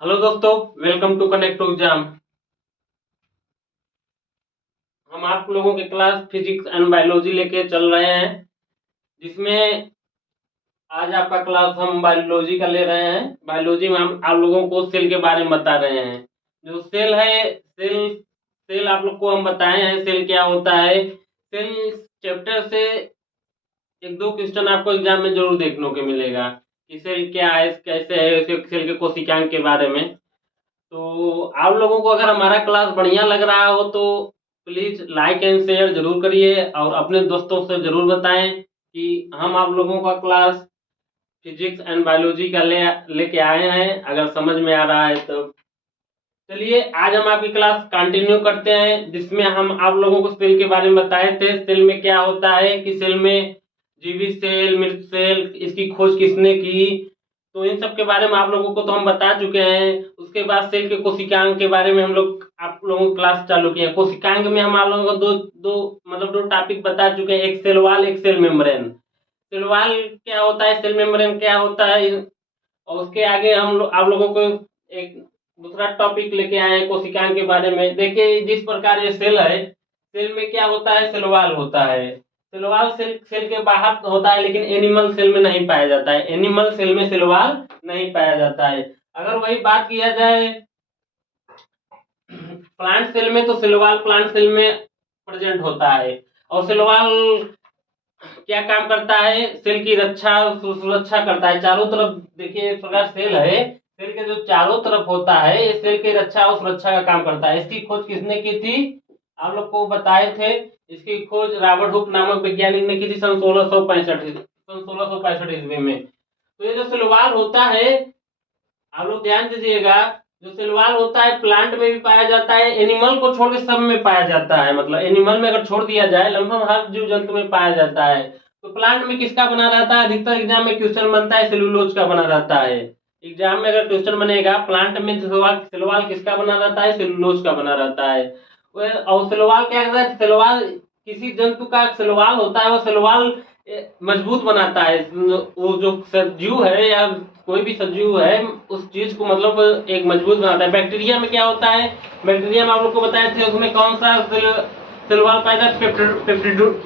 Hello दोस्तों, welcome to connect to exam. हम आप लोगों के क्लास फिजिक्स एंड बायोलॉजी लेके चल रहे हैं, जिसमें आज आपका क्लास हम बायोलॉजी का ले रहे हैं। बायोलॉजी में हम आप लोगों को सेल के बारे में बता रहे हैं। जो सेल है, सेल सेल आप लोग को हम बताए हैं सेल क्या होता है। सेल चैप्टर से एक दो क्वेश्चन आपको एग्जाम में जरूर देखने को मिलेगा कि सेल क्या है, कैसे है, सेल के कोशिकांग के बारे में। तो आप लोगों को अगर हमारा क्लास बढ़िया लग रहा हो तो प्लीज लाइक एंड शेयर जरूर करिए और अपने दोस्तों से जरूर बताएं कि हम आप लोगों का क्लास फिजिक्स एंड बायोलॉजी का लेके आए हैं, अगर समझ में आ रहा है तो। चलिए आज हम आपकी क्लास कंटिन्यू करते हैं, जिसमें हम आप लोगों को सेल के बारे में बताए थे। सेल में क्या होता है कि सेल में जीवित सेल, मृत सेल, इसकी खोज किसने की, तो इन सब के बारे में आप लोगों को तो हम बता चुके हैं। उसके बाद सेल के कोशिकांग के बारे में हम लोग आप लोगों को क्लास चालू किए हैं। कोशिकांग में हम आप लोगों को दो दो मतलब दो टॉपिक बता चुके हैं, एक सेल वाल, एक सेल मेम्ब्रेन। सेल वाल क्या होता है, सेल मेम्ब्रेन क्या होता है, और उसके आगे हम लोग आप लोगों को एक दूसरा टॉपिक लेके आए हैं कोशिकांग के बारे में। देखिए जिस प्रकार ये सेल है, सेल में क्या होता है, सेल वाल होता है। सेल वाल सेल सेल के बाहर होता है, लेकिन एनिमल सेल में नहीं पाया जाता है। एनिमल सेल में सेल वाल नहीं पाया जाता है। अगर वही बात किया जाए प्लांट सेल में, तो सेल वाल प्लांट सेल में प्रेजेंट होता है। और सेल वाल क्या काम करता है, सेल की रक्षा सुरक्षा करता है चारों तरफ। देखिए इस प्रकार सेल है, सेल के जो चारों तरफ होता है ये सेल की रक्षा और सुरक्षा का काम करता है। इसकी खोज किसने की थी, आप लोग को बताए थे। इसकी खोज रॉबर्ट हुक नामक वैज्ञानिक ने की थी सन 1665 ईस्वी में। तो ये जो सेलवाल होता है, आप लोग ध्यान दीजिएगा, जो सेलवाल होता है प्लांट में भी पाया जाता है, एनिमल को छोड़ के सब में पाया जाता है। मतलब एनिमल में अगर छोड़ दिया जाए, लगभग हर जीव जंतु में पाया जाता है। तो प्लांट में किसका बना रहता है, अधिकतर एग्जाम में क्वेश्चन बनता है सेलुलोज का बना रहता है। एग्जाम में अगर क्वेश्चन बनेगा प्लांट में सेलवाल किसका बना रहता है, सेलुलोज का बना रहता है। और सेलवाल क्या करता है, सेलवाल किसी जंतु का सेलवाल होता है, वो सेलवाल मजबूत बनाता है। वो जो सजीव है या कोई भी सजीव है, उस चीज को मतलब एक मजबूत बनाता है। बैक्टीरिया में क्या होता है, बैक्टीरिया में आप लोग को बताए थे, उसमें कौन सा सेलवाल पाया जाता है,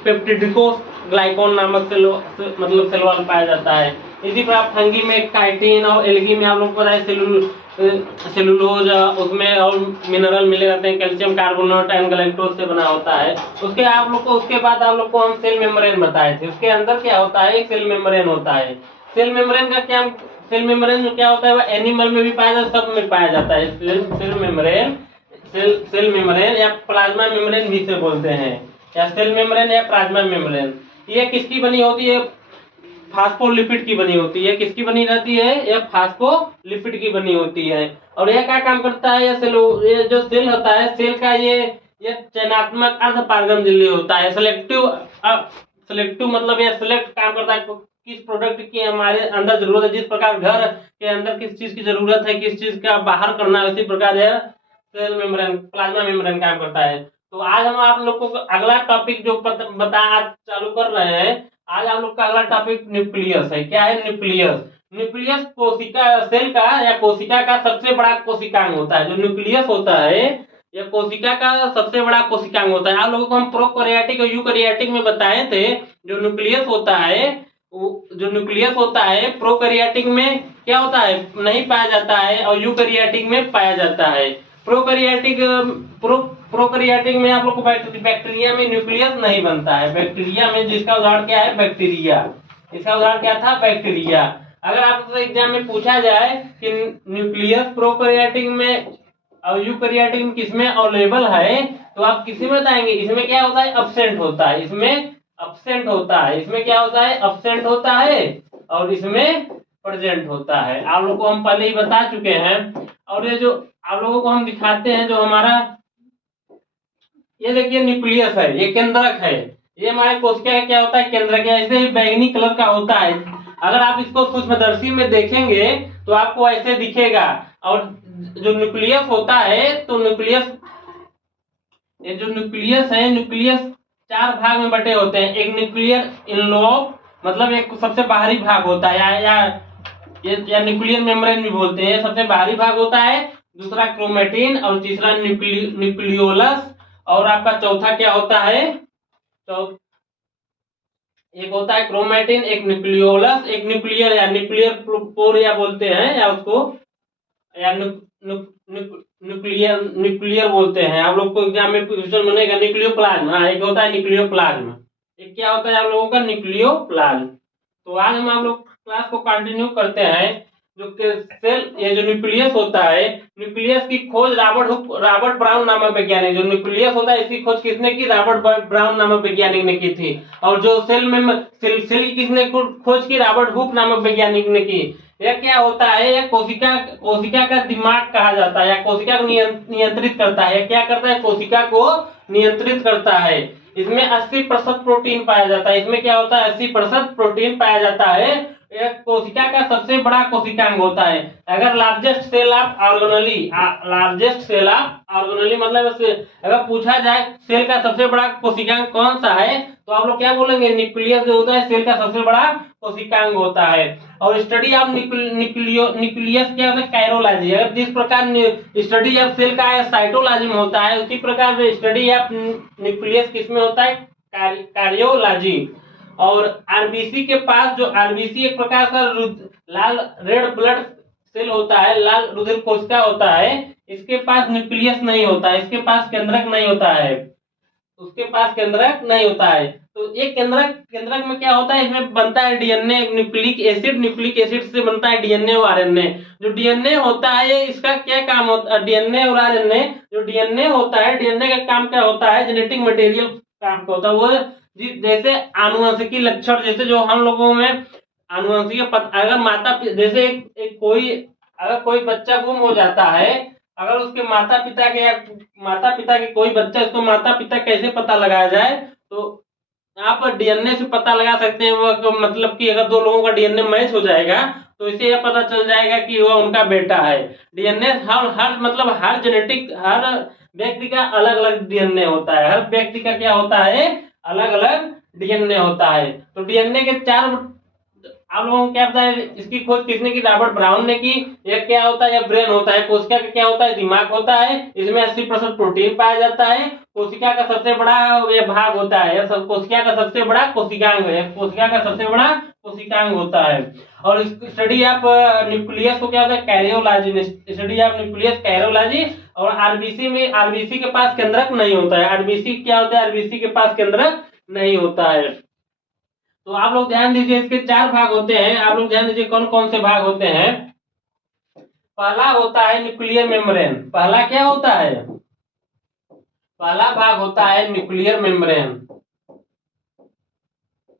पेप्टिडिको ग्लाइकोन नामक मतलब सेलवाल पाया जाता है। इसी प्रकार फंगी में काइटिन, और एल्गी में आप लोग को बताया सेलुलोज, उसमें और मिनरल मिले रहते हैं, कैल्शियम कार्बोनेट एंड गैलेक्टोज से बना होता है। उसके आप लोग को उसके बाद आप लोग को हम सेल मेम्ब्रेन बताए थे। उसके अंदर क्या होता है, एक सेल मेम्ब्रेन होता है। सेल मेम्ब्रेन का क्या, सेल मेम्ब्रेन जो क्या होता है, वह एनिमल में भी पाया जाता है, सब में पाया जाता है। सेल मेम्ब्रेन, सेल मेम्ब्रेन या प्लाज्मा मेम्ब्रेन भी से बोलते हैं, या सेल मेम्ब्रेन या प्लाज्मा मेम्ब्रेन। ये किसकी बनी होती है, फास्फोलिपिड की बनी होती है। किसकी बनी रहती है, यह फास्फोलिपिड की बनी होती है। और यह क्या काम करता है, ये जो सेल होता है, सेल का ये चयनात्मक अर्ध पारगम झिल्ली होता है। सेलेक्टिव मतलब यह सिलेक्ट काम करता है किस प्रोडक्ट की हमारे अंदर जरूरत है। जिस प्रकार घर के अंदर किस चीज की जरूरत है, किस चीज का बाहर करना है, उसी प्रकार यह सेल मेम्ब्रेन, प्लाज्मा मेम्ब्रेन काम करता है। तो आज हम आप लोग को अगला टॉपिक जो बता चालू कर रहे हैं, आज आप लोग का अगला टॉपिक न्यूक्लियस है। क्या है, न्यूक्लियस। न्यूक्लियस कोशिका सेल का या कोशिका का सबसे बड़ा कोशिकांग होता है। जो न्यूक्लियस होता है यह कोशिका का सबसे बड़ा कोशिकांग होता है। आप लोगों को हम प्रोकैरियोटिक और यूकैरियोटिक में बताए थे। जो न्यूक्लियस होता है, जो न्यूक्लियस होता है प्रोकैरियोटिक में क्या होता है, नहीं पाया जाता है, और यूकैरियोटिक में पाया जाता है। प्रोकैरियोटिक प्रोकैरियोटिक में आप लोग को बैक्टीरिया में न्यूक्लियस नहीं बनता है। बैक्टीरिया में जिसका उदाहरण क्या है, बैक्टीरिया। इसका उदाहरण क्या था, बैक्टीरिया। अगर आपसे एग्जाम में पूछा जाए कि न्यूक्लियस प्रोकैरियोटिक में और यूकैरियोटिक में किसमें अवेलेबल है, तो आप किसी में बताएंगे, इसमें क्या होता है, अब्सेंट होता है। इसमें अब्सेंट होता है, इसमें क्या होता है, अब्सेंट होता है, और इसमें प्रेजेंट होता है। आप लोग को हम पहले ही बता चुके हैं। और ये जो आप लोगों को हम दिखाते हैं, जो हमारा ये देखिए न्यूक्लियस है, ये केंद्रक है। ये हमारे कोशिका का क्या होता है, केंद्रक है। ऐसे ही बैंगनी कलर का होता है। अगर आप इसको सूक्ष्मदर्शी में देखेंगे तो आपको ऐसे दिखेगा। और जो न्यूक्लियस होता है, तो न्यूक्लियस, ये जो न्यूक्लियस है, न्यूक्लियस चार भाग में बटे होते हैं। एक न्यूक्लियर इनलोब, मतलब एक सबसे बाहरी भाग होता है, या ये या न्यूक्लियर मेम्ब्रेन भी बोलते हैं, सबसे बाहरी भाग होता है, दूसरा क्रोमेटिन और तीसरा न्यूक्लियोलस, और आपका चौथा क्या होता है, एक होता है क्रोमेटिन, एक न्यूक्लियोलस, एक न्यूक्लियर या न्यूक्लियर पोर या बोलते हैं, या उसको या न्यूक्लियर न्यूक्लियर बोलते हैं। आप लोग को एग्जाम में क्वेश्चन बनेगा न्यूक्लियोप्लाज्म। हाँ, एक होता है न्यूक्लियोप्लाज्म, एक क्या होता है आप लोगों का न्यूक्लियोप्लाज्म। तो आज हम आप लोग क्लास को कंटिन्यू करते हैं। जो सेल, ये जो न्यूक्लियस होता है, न्यूक्लियस की खोज रॉबर्ट ब्राउन नामक वैज्ञानिक, जो न्यूक्लियस होता है इसकी खोज किसने की, रॉबर्ट ब्राउन नामक वैज्ञानिक ने की थी। और जो सेल की किसने खोज की, रॉबर्ट हुक नामक वैज्ञानिक ने की। यह क्या होता है, यह कोशिका का दिमाग कहा जाता है, या कोशिका को नियंत्रित करता है। क्या करता है, कोशिका को नियंत्रित करता है। इसमें 80% प्रोटीन पाया जाता है। इसमें क्या होता है, 80% प्रोटीन पाया जाता है। यह कोशिका का सबसे बड़ा कोशिकांग होता है। अगर लार्जेस्ट सेल ऑफ ऑर्गेनली मतलब अगर पूछा जाए सेल का सबसे बड़ा कोशिकांग कौन सा है, तो आप लोग क्या बोलेंगे, न्यूक्लियस जो होता है सेल का सबसे बड़ा कोशिकांग होता है। और स्टडी ऑफ न्यूक्लियस क्या होता है, कैरोलॉजी। अगर जिस प्रकार स्टडी ऑफ सेल का साइटोलॉजी में होता है, उसी प्रकार स्टडी ऑफ न्यूक्लियस किसमें होता है, कार्डियोलॉजी। और आरबीसी के पास, जो आरबीसी एक प्रकार का लाल रेड ब्लड सेल होता है, लाल रुधिर कोशिका होता है, इसके पास न्यूक्लियस नहीं होता है, इसके पास केंद्रक नहीं होता है, उसके पास केंद्रक नहीं होता है। तो एक केंद्रक में क्या होता है, इसमें बनता है डीएनए, न्यूक्लिक एसिड से बनता है डीएनए और आरएनए। जो डीएनए होता है इसका क्या काम होता है, डीएनए और आरएनए, जो डीएनए होता है, डीएनए का काम क्या होता है, जेनेटिक मटेरियल काम का होता है। वो जैसे आनुवंशिकी लक्षण, जैसे जो हम लोगों में आनुवंशिक, अगर जैसे अगर कोई बच्चा गुम हो जाता है, अगर उसके माता पिता के कोई बच्चा, उसको माता पिता कैसे पता लगाया जाए, तो आप डीएनए से पता लगा सकते हैं। वो मतलब कि अगर दो लोगों का डीएनए मैच हो जाएगा, तो इससे यह पता चल जाएगा कि वह उनका बेटा है। डीएनए हर मतलब हर व्यक्ति का अलग अलग डीएनए होता है, हर व्यक्ति का क्या होता है, अलग अलग डीएनए होता है। तो डीएनए के चार, आप लोगों को क्या पता है इसकी खोज किसने की, रॉबर्ट ब्राउन ने की। यह क्या होता है, यह ब्रेन होता है, कोशिका का क्या होता है, दिमाग होता है। इसमें 80% प्रोटीन पाया जाता है। कोशिका का सबसे बड़ा यह भाग होता है, कोशिका का सबसे बड़ा कोशिकांग है, कोशिका का सबसे बड़ा कोशिकांग होता है। और स्टडी ऑफ न्यूक्लियस को क्या होता है, karyology, study of nucleus karyology. और आरबीसी के पास केंद्रक नहीं होता है, आरबीसी क्या होता है, आरबीसी के पास केंद्रक नहीं होता है। तो आप लोग ध्यान दीजिए, इसके चार भाग होते हैं। आप लोग ध्यान दीजिए कौन कौन से भाग होते हैं। पहला होता है न्यूक्लियर मेम्ब्रेन। पहला क्या होता है, पहला भाग होता है न्यूक्लियर मेम्ब्रेन,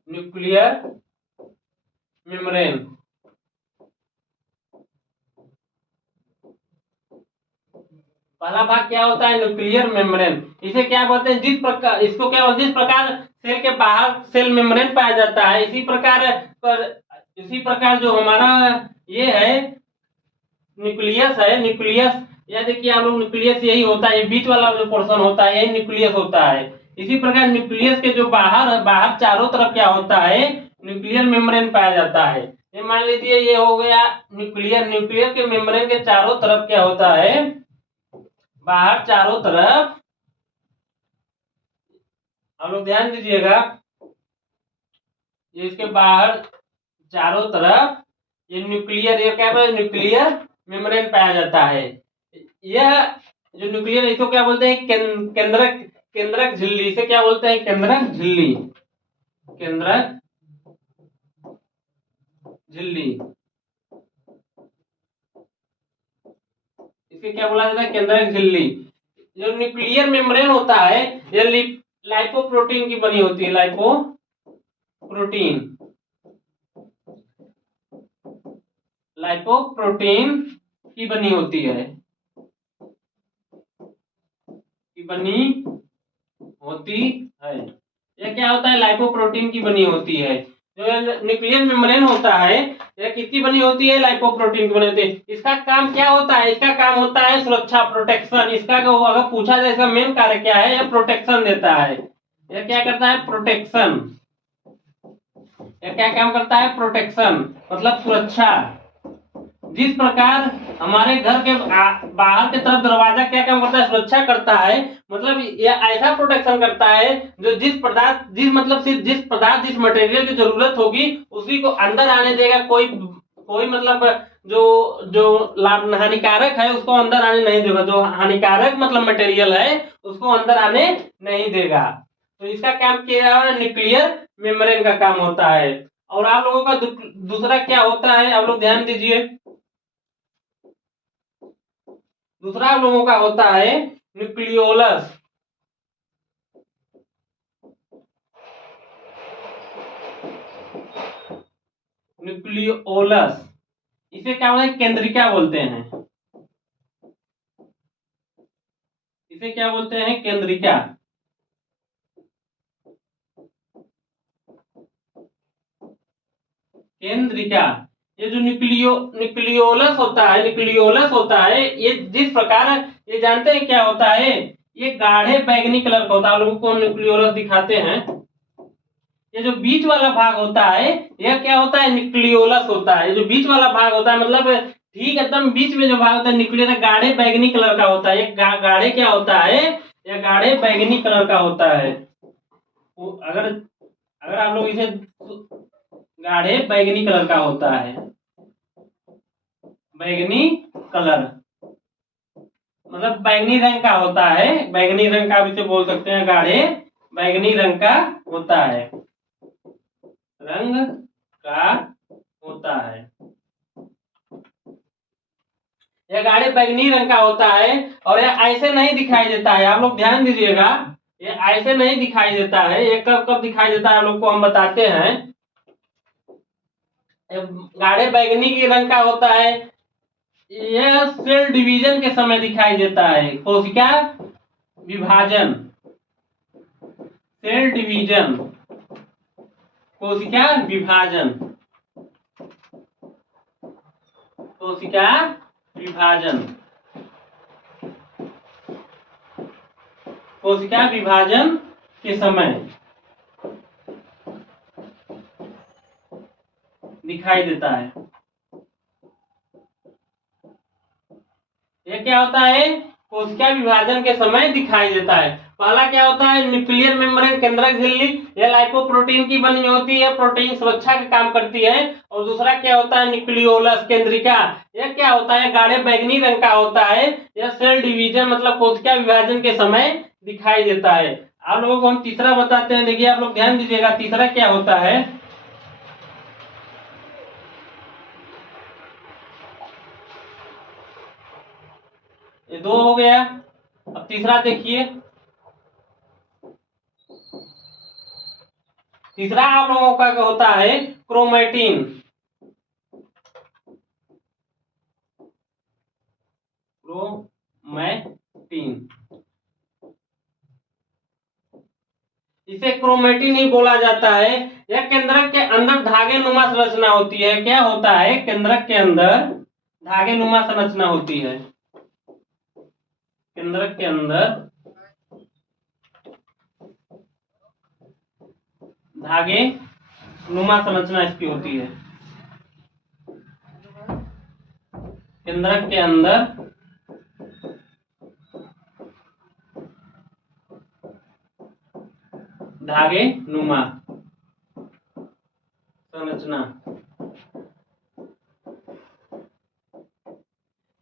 न्यूक्लियर मेम्ब्रेन। पहला भाग क्या होता है, न्यूक्लियर मेम्ब्रेन। इसे क्या बोलते हैं, जिस प्रकार सेल के बाहर सेल मेम्ब्रेन पाया जाता है, इसी प्रकार जो हमारा ये है न्यूक्लियस, या देखिए आप लोग न्यूक्लियस यही होता है, बीच वाला जो पोर्शन होता है यही न्यूक्लियस होता है। इसी प्रकार न्यूक्लियस के जो बाहर चारों तरफ क्या होता है, न्यूक्लियर मेम्ब्रेन पाया जाता है। ये मान लीजिए ये हो गया न्यूक्लियर के मेम्ब्रेन के चारों तरफ क्या होता है, बाहर चारों तरफ, हम लोग ध्यान दीजिएगा, ये इसके बाहर चारों तरफ ये न्यूक्लियर मेम्ब्रेन पाया जाता है। यह जो न्यूक्लियर, इसको क्या बोलते हैं, केंद्रक झिल्ली। इसे क्या बोलते हैं, केंद्रक झिल्ली, केंद्रक झिल्ली, इसे क्या बोला जाता है, केंद्रक झिल्ली। जो न्यूक्लियर मेम्ब्रेन होता है यह लाइपोप्रोटीन की बनी होती है, लाइपोप्रोटीन की बनी होती है, यह क्या होता है, लाइपोप्रोटीन की बनी होती है। जो न्यूक्लियर मेम्ब्रेन होता है यह किसकी बनी होती है, लाइपोप्रोटीन की बनी होती है। इसका काम क्या होता है, इसका काम होता है सुरक्षा, प्रोटेक्शन। इसका अगर पूछा जाए इसका मेन कार्य क्या है, यह प्रोटेक्शन देता है। यह क्या करता है, प्रोटेक्शन। यह क्या काम करता है, प्रोटेक्शन मतलब सुरक्षा। जिस प्रकार हमारे घर के बाहर की तरफ दरवाजा क्या काम करता है, सुरक्षा करता है, मतलब यह ऐसा प्रोटेक्शन करता है जो जिस पदार्थ जिस मटेरियल की जरूरत होगी उसी को अंदर आने देगा, कोई कोई मतलब जो जो हानिकारक है उसको अंदर आने नहीं देगा, जो हानिकारक मतलब मटेरियल है उसको अंदर आने नहीं देगा। तो इसका काम किया है न्यूक्लियर मेम्ब्रेन का काम होता है। और आप लोगों का दूसरा क्या होता है, आप लोग ध्यान दीजिए। दूसरा आप लोगों का होता है न्यूक्लियोलस। न्यूक्लियोलस इसे क्या बोलते हैं, केंद्रिका बोलते हैं। इसे क्या बोलते हैं, केंद्रिका। केंद्रिका। ये जो न्यूक्लियोलस होता है, ये जिस प्रकार, ये जानते हैं क्या होता है, ये गाढ़े बैगनी कलर का होता है। लोगों को न्यूक्लियोलस दिखाते हैं। ये जो बीच वाला भाग होता है यह क्या होता है, न्यूक्लियोलस होता है। ये जो बीच वाला भाग होता है मतलब ठीक एकदम बीच में जो भाग होता है न्यूक्लियोलस गाढ़े बैगनी कलर का होता है। ये गाढ़े क्या होता है, यह गाढ़े बैगनी कलर का होता है। अगर अगर आप लोग इसे, गाढ़े बैगनी कलर का होता है, बैगनी कलर मतलब बैगनी रंग का होता है। बैगनी रंग का आप इसे बोल सकते हैं, गाढ़े बैगनी रंग का होता है, रंग का होता है। यह गाढ़े बैगनी रंग का होता है और यह ऐसे नहीं दिखाई देता है। आप लोग ध्यान दीजिएगा, ये ऐसे नहीं दिखाई देता है। ये कब कब दिखाई देता है आप लोग को हम बताते हैं। गाढ़े बैगनी की रंग का होता है, यह सेल डिवीजन के समय दिखाई देता है। कोशिका विभाजन, सेल डिवीजन, कोशिका विभाजन, कोशिका विभाजन, कोशिका विभाजन के समय दिखाई देता है। यह क्या होता है, कोशिका विभाजन के समय दिखाई देता है। पहला क्या होता है, न्यूक्लियर मेम्ब्रेन केंद्रक झिल्ली, यह लाइपोप्रोटीन की बनी होती है, प्रोटीन सुरक्षा का काम करती है। और दूसरा क्या होता है, न्यूक्लियोलस केंद्रिका, यह क्या होता है, गाढ़े बैगनी रंग का होता है। यह सेल डिवीजन मतलब कोशिका विभाजन के समय दिखाई देता है। आप लोगों को हम तीसरा बताते हैं, देखिए आप लोग ध्यान दीजिएगा, तीसरा क्या होता है। ये दो हो गया, अब तीसरा देखिए। तीसरा आप लोगों का होता है क्रोमेटिन। क्रोमेटिन, इसे क्रोमेटिन ही बोला जाता है। यह केंद्रक के अंदर धागे नुमा संरचना होती है। क्या होता है, केंद्रक के अंदर धागे नुमा संरचना होती है। केंद्रक के अंदर धागे नुमा संरचना इसकी होती है। केंद्रक के अंदर धागे नुमा संरचना।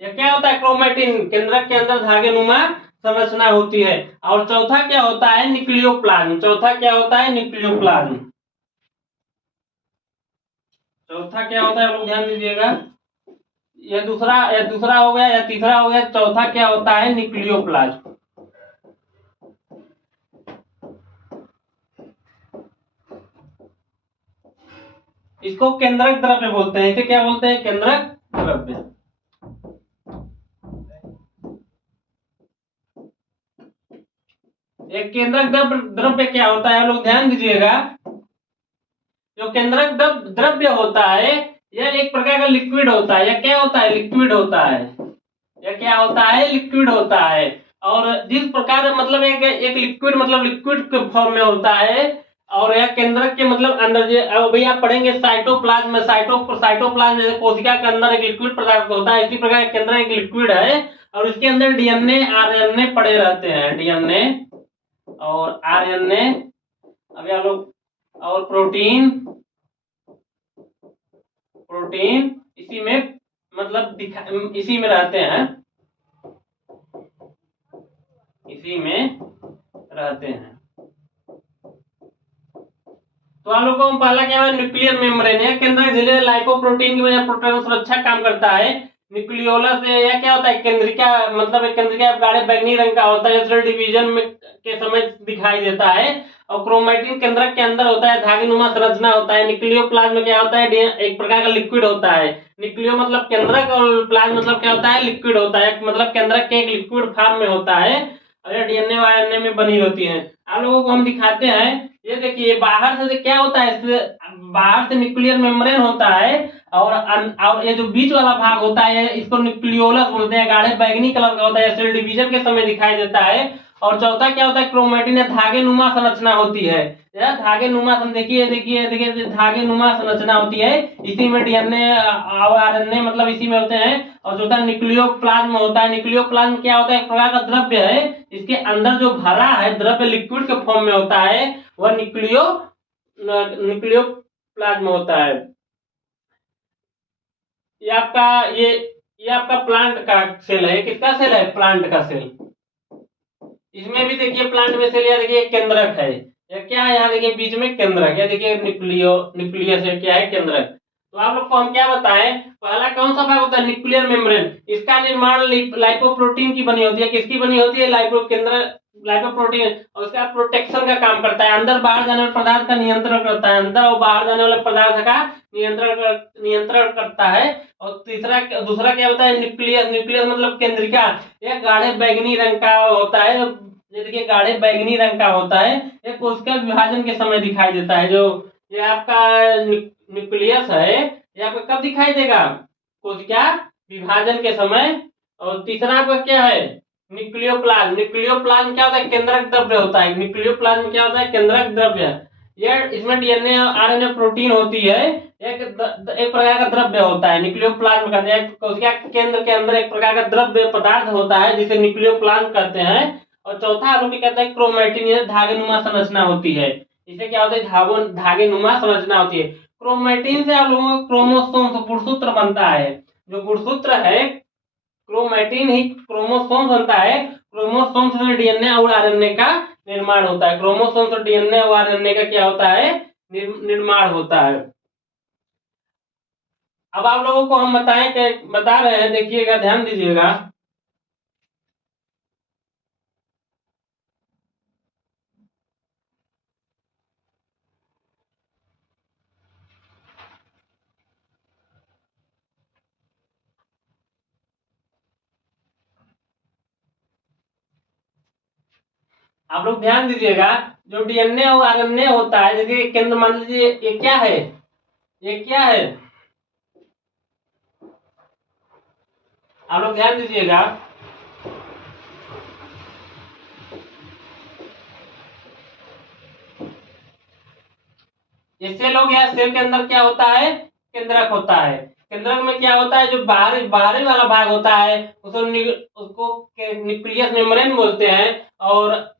यह क्या होता है, क्रोमेटिन, केंद्रक के अंदर धागे नुमा संरचना होती है। और चौथा क्या होता है, न्यूक्लियोप्लाज्म। चौथा क्या होता है, न्यूक्लियोप्लाज्म। चौथा क्या होता है, लोग ध्यान दीजिएगा। यह दूसरा हो गया, या तीसरा हो गया। चौथा क्या होता है, न्यूक्लियोप्लाज्म। इसको केंद्रक द्रव्य बोलते हैं। इसे क्या बोलते हैं, केंद्रक द्रव्य। एक केंद्रक द्रव्य क्या होता है, लोग ध्यान दीजिएगा। जो केंद्रक द्रव्य होता है यह एक प्रकार का लिक्विड होता है। यह क्या होता है, लिक्विड होता है। यह क्या होता है, लिक्विड होता है। और जिस प्रकार मतलब एक लिक्विड मतलब लिक्विड के फॉर्म में होता है, और यह केंद्रक के मतलब अंदर अभी आप पढ़ेंगे साइटोप्लाज्म में, साइटोप्लाज्म जैसे कोशिका के अंदर एक लिक्विड पदार्थ होता है, इसी प्रकार केंद्रक एक लिक्विड है और इसके अंदर डीएनए आरएनए पड़े रहते हैं, डीएनए और आरएनए। अभी आप लोग और प्रोटीन इसी में मतलब इसी में रहते हैं, इसी में रहते हैं। तो आप लोग को पहला क्या है, न्यूक्लियर मेम्ब्रेन है, केंद्रक झिल्ली लाइपोप्रोटीन की वजह प्रोटीन सुरक्षा काम करता है। न्यूक्लियोलस यह क्या होता है, केंद्रिका मतलब एक केंद्रिका गाढ़े बैंगनी रंग का होता है, सेल डिवीजन में के समय दिखाई देता है। और क्रोमैटिन केंद्रक के अंदर होता है, धागेनुमा संरचना होता है। न्यूक्लियोप्लाज्म में क्या होता है, एक प्रकार का लिक्विड होता है। न्यूक्लियो मतलब केंद्रक और प्लाज्म मतलब क्या होता है, लिक्विड होता है, मतलब केंद्रक के एक लिक्विड फॉर्म में होता है और यह डीएनए और आरएनए में बनी होती है। आप लोगों को हम दिखाते हैं, ये देखिए बाहर से क्या होता है, बाहर से न्यूक्लियर मेम्ब्रेन होता है और ये जो बीच वाला भाग होता है इसको न्यूक्लियोलस बोलते हैं, गाढ़े बैंगनी कलर का होता है, सेल डिवीजन के समय दिखाई देता है। और चौथा क्या होता है, क्रोमैटिन या धागे नुमा संरचना होती है। यह धागे नुमा देखिए देखिए देखिए धागे नुमा संरचना होती है, इसी में डीएनए और आरएनए मतलब इसी में होते हैं। और चौथा न्यूक्लियोप्लाज्म होता है। न्यूक्लियोप्लाज्म क्या होता है, एक प्रकार का द्रव्य है, इसके अंदर जो भरा है द्रव्य लिक्विड के फॉर्म में होता है, वह न्यूक्लियोप्लाज्म होता है। ये आपका ये आपका प्लांट का सेल है, किसका सेल है, प्लांट का सेल। इसमें भी देखिए प्लांट में सेल, देखिए केंद्रक है, ये क्या है, यहाँ देखिए बीच में केंद्रक है, देखिए न्यूक्लियस है, क्या है, केंद्रक। तो आप लोग को हम क्या बताएं, पहला कौन सा भाग होता है, न्यूक्लियर मेम्ब्रेन। इसका निर्माण लाइपोप्रोटीन की बनी होती है, किसकी बनी होती है, लाइपोप्रोटीन। और उसका प्रोटेक्शन का काम करता है, अंदर बाहर जाने वाले पदार्थ का नियंत्रण करता है, अंदर और बाहर जाने वाले पदार्थ का नियंत्रण करता है। और दूसरा क्या होता है, न्यूक्लियस मतलब केंद्रिका, यह गाढ़े बैंगनी रंग का होता है, ये देखिए गाढ़े बैंगनी रंग का होता है। ये कोशिका विभाजन के समय दिखाई देता है। जो ये आपका न्यूक्लियस है, ये आपको कब दिखाई देगा, कोशिका विभाजन के समय। और तीसरा आपका क्या है, न्यूक्लियोप्लाज्म। न्यूक्लियोप्लाज्म क्या होता है, केंद्रक द्रव्य होता है। न्यूक्लियोप्लाज्म क्या होता है, केंद्रक द्रव्य। यह इसमें डीएनए और आरएनए प्रोटीन होती है, एक प्रकार का द्रव्य होता है। न्यूक्लियोप्लाज्म कहते हैं, कोशिका केंद्र के अंदर एक प्रकार का द्रव्य पदार्थ होता है जिसे न्यूक्लियोप्लाज्म कहते हैं। और चौथा हम लोग कहते हैं क्रोमैटिन, ये धागेनुमा संरचना होती है। इसे क्या होता है, धागेनुमा संरचना होती है। क्रोमैटिन से आप लोगों का क्रोमोसोम गुणसूत्र बनता है। जो गुणसूत्र है, क्रोमैटिन ही क्रोमोसोम बनता है, क्रोमोसोम से डीएनए और आरएनए का निर्माण होता है। क्रोमोसोम से डीएनए और आरएनए का क्या होता है, निर्माण होता है। अब आप लोगों को हम बता रहे हैं, देखिएगा, ध्यान दीजिएगा। आप लोग ध्यान दीजिएगा, जो डीएनए और आरएनए होता है, देखिए केंद्र मान लीजिए ये क्या है, ये क्या है, आप लोग ध्यान दीजिएगा। ये सेल हो गया, सेल के अंदर क्या होता है, केंद्रक होता है। केंद्रक में क्या होता है, जो बाहरी बाहरी वाला भाग होता है उसको न्यूक्लियस मेम्ब्रेन बोलते हैं। और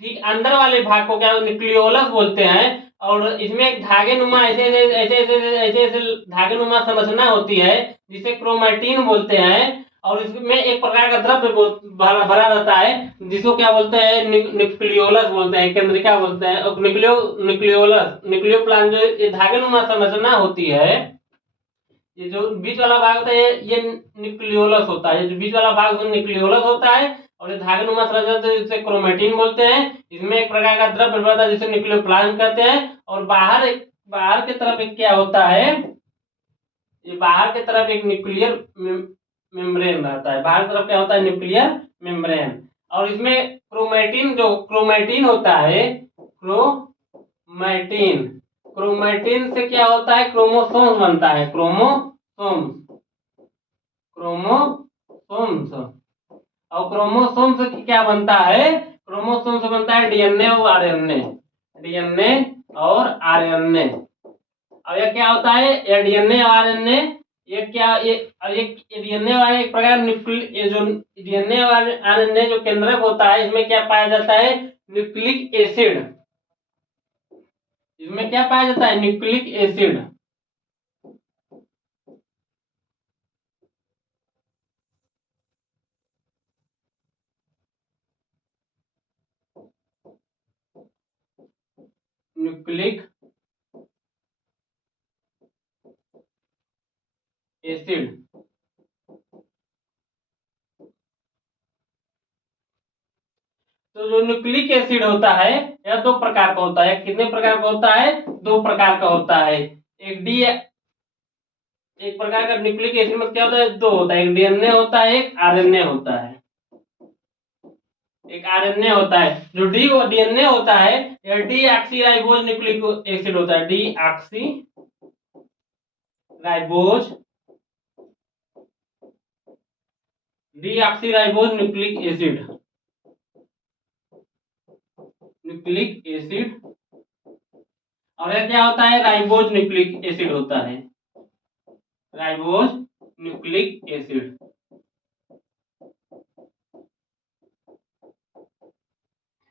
ठीक अंदर वाले भाग को क्या न्यूक्लियोलस बोलते हैं। और इसमें एक धागेनुमा ऐसे ऐसे ऐसे ऐसे ऐसे ऐसे धागेनुमा संरचना होती है, जिसे क्रोमैटिन बोलते हैं। और इसमें एक प्रकार का द्रव्य भरा रहता है, जिसको क्या बोलते हैं, न्यूक्लियोलस बोलते हैं, केंद्रिका बोलते हैं। और न्यूक्लियोप्लाज्म जो ये धागेनुमा संरचना होती है, ये जो बीच वाला भाग होता है ये न्यूक्लियोलस होता है। ये जो बीच वाला भाग न्यूक्लियोलस होता है। और ये धागेनुमा संरचना जिसे क्रोमैटिन बोलते हैं। इसमें एक प्रकार का द्रव्य होता है जिसे न्यूक्लियोप्लाज्म कहते हैं। और बाहर की तरफ एक क्या होता है, ये बाहर की तरफ एक न्यूक्लियर मेम्ब्रेन रहता है। बाहर की तरफ क्या होता है, न्यूक्लियर मेम्ब्रेन। और इसमें क्रोमैटिन होता है, क्रोमैटिन से क्या होता है, क्रोमोसोम्स बनता है, क्रोमोसोम्स। और क्रोमोसोम से क्या बनता है, क्रोमोसोम से बनता है डीएनए और आरएनए, डीएनए और आरएनए। अब ये क्या होता है, ये डीएनए और आरएनए, ये क्या, ये डीएनए वाले एक प्रकार ये जो डीएनए और आरएनए जो केंद्रक होता है, इसमें क्या पाया जाता है, न्यूक्लिक एसिड। इसमें क्या पाया जाता है, न्यूक्लिक एसिड। Nucleic acid. तो जो न्यूक्लिक एसिड होता है यह दो प्रकार का होता है। कितने प्रकार का होता है, दो प्रकार का होता है। एक प्रकार का न्यूक्लिक एसिड में क्या होता है, दो होता है, एक डीएनए होता है, एक आरएनए होता है। एक आरएनए होता है, जो डीएनए होता है यह डीऑक्सीराइबोज न्यूक्लिक एसिड होता है। Deoxyribose nucleic acid. और यह क्या होता है, राइबोज न्यूक्लिक एसिड होता है। Ribose nucleic acid.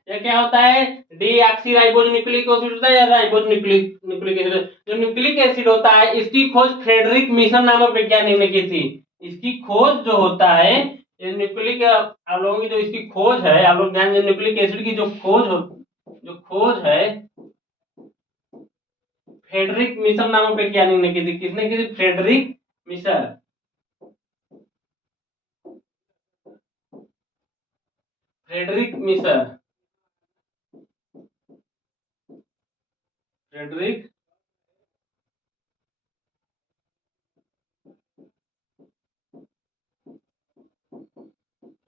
ये क्या होता है, डीऑक्सीराइबोज न्यूक्लिक एसिड होता है या राइबोज न्यूक्लिक एसिड। जो न्यूक्लिक एसिड होता है इसकी खोज फ्रेडरिक मिशन नामक वैज्ञानिक ने की थी। इसकी खोज जो होता है, ये न्यूक्लिक, आप लोगों की जो इसकी खोज है, आप लोग ध्यान दें, न्यूक्लिक एसिड की जो खोज है फ्रेडरिक मिशन नामक वैज्ञानिक ने की थी। किसने की थी, Friedrich Miescher. Friedrich Miescher. Friedrich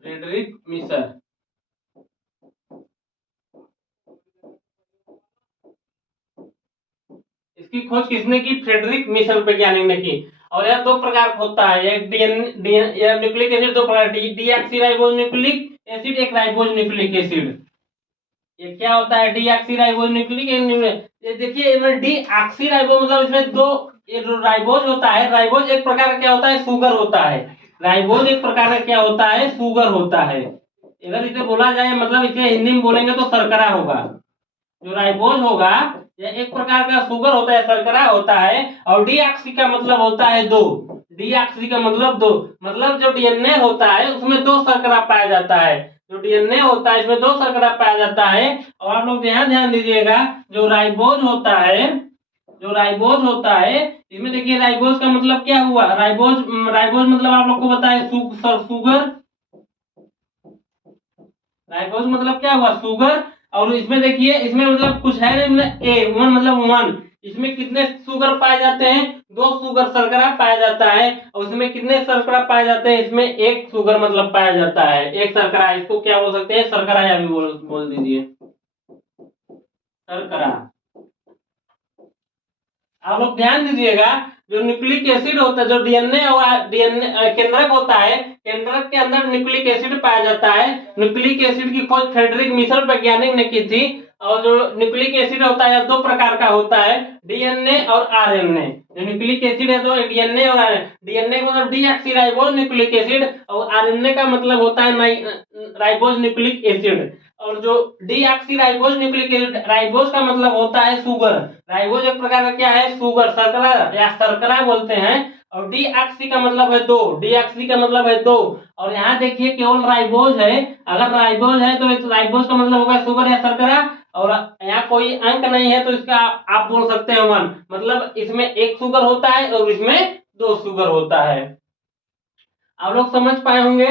Friedrich Miescher. इसकी खोज किसने की, फ्रेडरिक मिशन वैज्ञानिक ने की। और यह दो प्रकार का होता है, एक न्यूक्लिक एसिड दो प्रकार, डीऑक्सीराइबोज न्यूक्लिक एसिड, एक राइबोज न्यूक्लिक एसिड। ये क्या होता है, डीऑक्सीराइबोज न्यूक्लिक एसिड। ये देखिए, इसमें डीऑक्सीराइबोज मतलब इसमें दो, ये जो राइबोज होता है, राइबोज एक प्रकार का क्या होता है, शुगर होता है। राइबोज एक प्रकार का क्या होता है, शुगर होता है। अगर इसे बोला जाए, मतलब इसे हिंदी में बोलेंगे तो शर्करा होगा। जो राइबोज होगा यह एक प्रकार का शुगर होता है, शर्करा होता है। और डीऑक्सी का मतलब होता है दो। डीऑक्सी का मतलब दो, मतलब जो डीएनए होता है उसमें दो शर्करा पाया जाता है। जो डीएनए होता है इसमें दो शर्करा पाया जाता है। और आप लोग यहाँ ध्यान दीजिएगा, जो राइबोज होता है, जो राइबोज होता है, इसमें देखिए राइबोज का मतलब क्या हुआ, राइबोज राइबोज मतलब आप लोग को बताए शुगर। राइबोज मतलब क्या हुआ, शुगर। और इसमें देखिए, इसमें मतलब कुछ है नहीं, मतलब ए वन मतलब वन। इसमें कितने शुगर पाए जाते हैं, दो शुगर शर्करा पाया जाता है। और इसमें कितने शर्करा पाए जाते हैं, इसमें एक शुगर मतलब पाया जाता है, एक शर्करा। इसको क्या बोल सकते हैं, शर्करा, या भी बोल दीजिए शर्करा। आप लोग ध्यान दीजिएगा, जो न्यूक्लिक एसिड होता है, जो डीएनए और डीएनए केंद्रक होता है, केंद्रक के अंदर न्यूक्लिक एसिड पाया जाता है। न्यूक्लिक एसिड की खोज फ्रेडरिक मिशन वैज्ञानिक ने की थी। और जो न्यूक्लिक एसिड होता है दो प्रकार का होता है, डीएनए और आरएनए। जो न्यूक्लिक एसिड है तो डीएनए और डीएनए का मतलब डीऑक्सीराइबोज न्यूक्लिक एसिड, और आरएनए का मतलब होता है राइबोज न्यूक्लिक एसिड। और जो डीऑक्सीराइबोज न्यूक्लिक एसिड, राइबोज का मतलब होता है शुगर। राइबोज एक प्रकार का क्या है, शुगर, शर्करा या शर्करा बोलते हैं। और डीऑक्सी का मतलब है दो, डीऑक्सी का मतलब है दो। और यहाँ देखिए केवल राइबोज है। अगर राइबोज है तो इस राइबोज का मतलब होगा शुगर या शर्करा। और यहाँ कोई अंक नहीं है तो इसका आप बोल सकते हैं वन, मतलब इसमें एक शुगर होता है और इसमें दो शुगर होता है। आप लोग समझ पाए होंगे।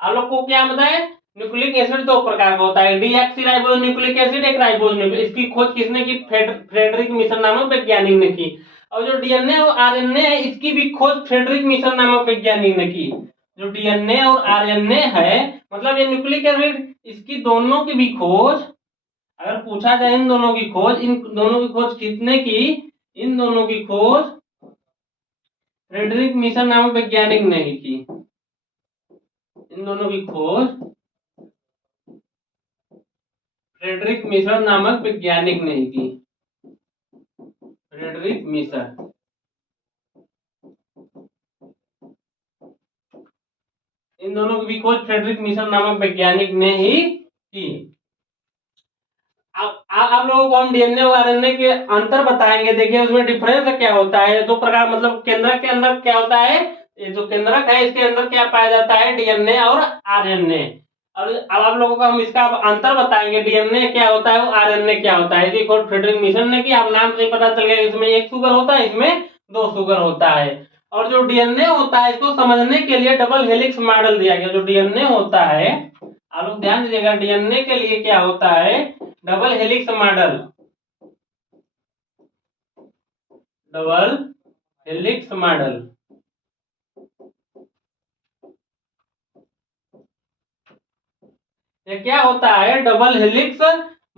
आप लोग को क्या बताए, न्यूक्लिक एसिड दो प्रकार का होता है, डीऑक्सीराइबोज न्यूक्लिक एसिड, एक राइबोज न्यूक्लिक। इसकी खोज किसने की, फ्रेडरिक मिशन नामक वैज्ञानिक ने की। और जो डीएनए और आरएनए है इसकी भी खोज फ्रेडरिक मिशन नामक वैज्ञानिक ने की। जो डीएनए और आरएनए है, मतलब ये न्यूक्लिक एसिड, इसकी दोनों की भी खोज, अगर पूछा जाए इन दोनों की खोज, इन दोनों की खोज किसने की, इन दोनों की खोज फ्रेडरिक मिशन नामक वैज्ञानिक ने ही की। इन दोनों की खोज फ्रेडरिक मिशर नामक वैज्ञानिक ने की। फ्रेडरिक मिशर, इन दोनों की भी खोज फ्रेडरिक मिशर नामक वैज्ञानिक ने ही की। आप लोगों को हम डीएनए और आरएनए के अंतर बताएंगे। देखिए उसमें डिफरेंस क्या होता है। दो प्रकार, मतलब केंद्रक के अंदर क्या होता है, ये जो केंद्रक है इसके अंदर क्या पाया जाता है, डीएनए और आरएनए। और अब आप लोगों को हम इसका अंतर बताएंगे, डीएनए क्या होता है और आरएनए क्या होता है। देखो फ्रेडरिक मिशर ने की, आप नाम से पता चल गया इसमें एक शुगर होता है, इसमें दो शुगर होता है। और जो डीएनए होता है इसको समझने के लिए डबल हेलिक्स मॉडल दिया गया। जो डीएनए होता है, आप लोग ध्यान दीजिएगा, डीएनए के लिए क्या होता है, double helix model. Double helix model, ये क्या होता है, डबल हेलिक्स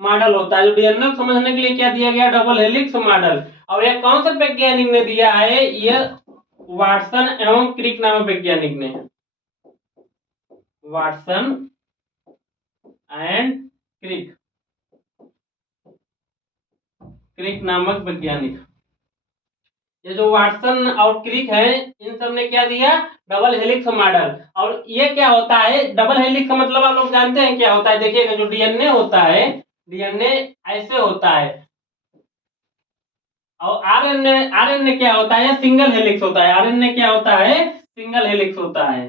मॉडल होता है। जो डीएनए को समझने के लिए क्या दिया गया, डबल हेलिक्स मॉडल। और यह कौन से वैज्ञानिक ने दिया है, यह वाटसन एवं क्रिक नामक वैज्ञानिक ने। वाटसन एंड क्रिक, क्रिक नामक वैज्ञानिक। ये जो वाटसन और क्रिक है, इन सब ने क्या दिया, डबल हेलिक्स मॉडल। और ये क्या होता है, डबल हेलिक्स का मतलब आप लोग जानते हैं क्या होता है। देखिएगा जो डीएनए होता है, डीएनए ऐसे होता है, और आरएनए, आरएनए क्या होता है, सिंगल हेलिक्स होता है। आरएनए क्या होता है, सिंगल हेलिक्स होता है।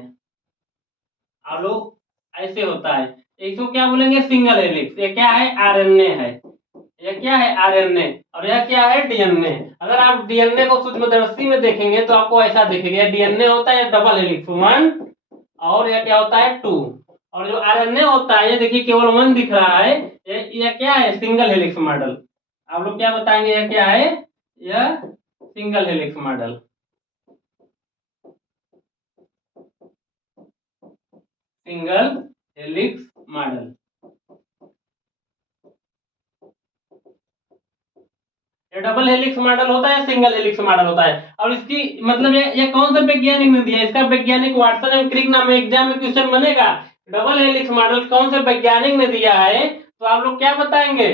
आप लोग ऐसे होता है, इसको क्या बोलेंगे, सिंगल हेलिक्स। ये क्या है, आरएनए है। ये क्या है, आरएनए। और यह क्या है, डीएनए। अगर आप डीएनए को सूक्ष्मदर्शी में देखेंगे तो आपको ऐसा दिखेगा, डीएनए होता है डबल हेलिक्स वन, और यह क्या होता है टू। और जो आरएनए होता है, ये देखिए केवल वन दिख रहा है, यह क्या है, सिंगल हेलिक्स मॉडल। आप लोग क्या बताएंगे, यह क्या है, यह single helix model. Single helix model, ये डबल हेलिक्स मॉडल होता है, सिंगल हेलिक्स मॉडल होता है। और इसकी मतलब ये कौन सा वैज्ञानिक ने दिया, इसका वैज्ञानिक वाटसन एंड क्रिक नाम, एग्जाम में क्वेश्चन बनेगा, डबल हेलिक्स मॉडल कौन से वैज्ञानिक ने दिया है, तो आप लोग क्या बताएंगे,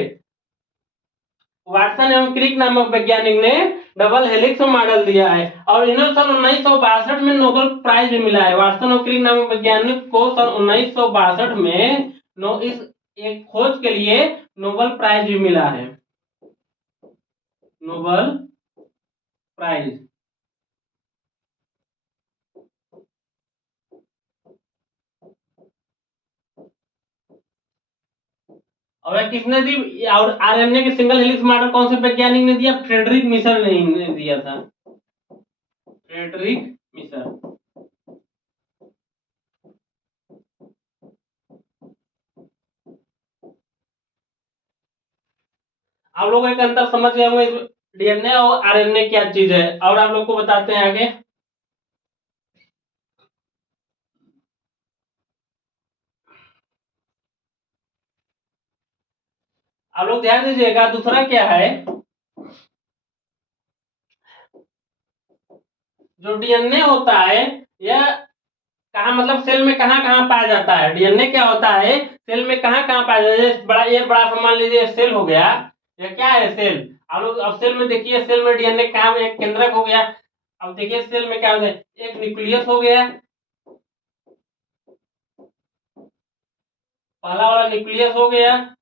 वाटसन एवं क्रिक नामक वैज्ञानिक ने डबल हेलिक्स मॉडल दिया है। और इन्हें सन 1962 में नोबेल प्राइज भी मिला है। वाटसन और क्रिक नामक वैज्ञानिक को सन 1962 में इस एक खोज के लिए नोबेल प्राइज भी मिला है, नोबेल प्राइज। और यह किसने दी, और आरएनए के सिंगल हेलिक्स मॉडल कौन से वैज्ञानिक ने दिया, फ्रेडरिक मिशर ने दिया था, फ्रेडरिक मिशर। आप लोग एक अंतर समझ गए होंगे डीएनए और आरएनए क्या चीज है। और आप लोग को बताते हैं आगे। आप लोग ध्यान दीजिएगा, दूसरा क्या है, जो डीएनए होता है, यह कहा, मतलब सेल में कहाँ कहाँ पाया जाता है। डीएनए क्या होता है, सेल में कहाँ कहाँ पाया जाता है। बड़ा, ये बड़ा सा मान लीजिए सेल हो गया, यह क्या है, सेल। आप लोग अब सेल में देखिए, सेल में डीएनए कहाँ, एक केंद्रक हो गया। अब देखिए सेल में क्या होता है, एक न्यूक्लियस हो गया, पहला वाला न्यूक्लियस हो गया।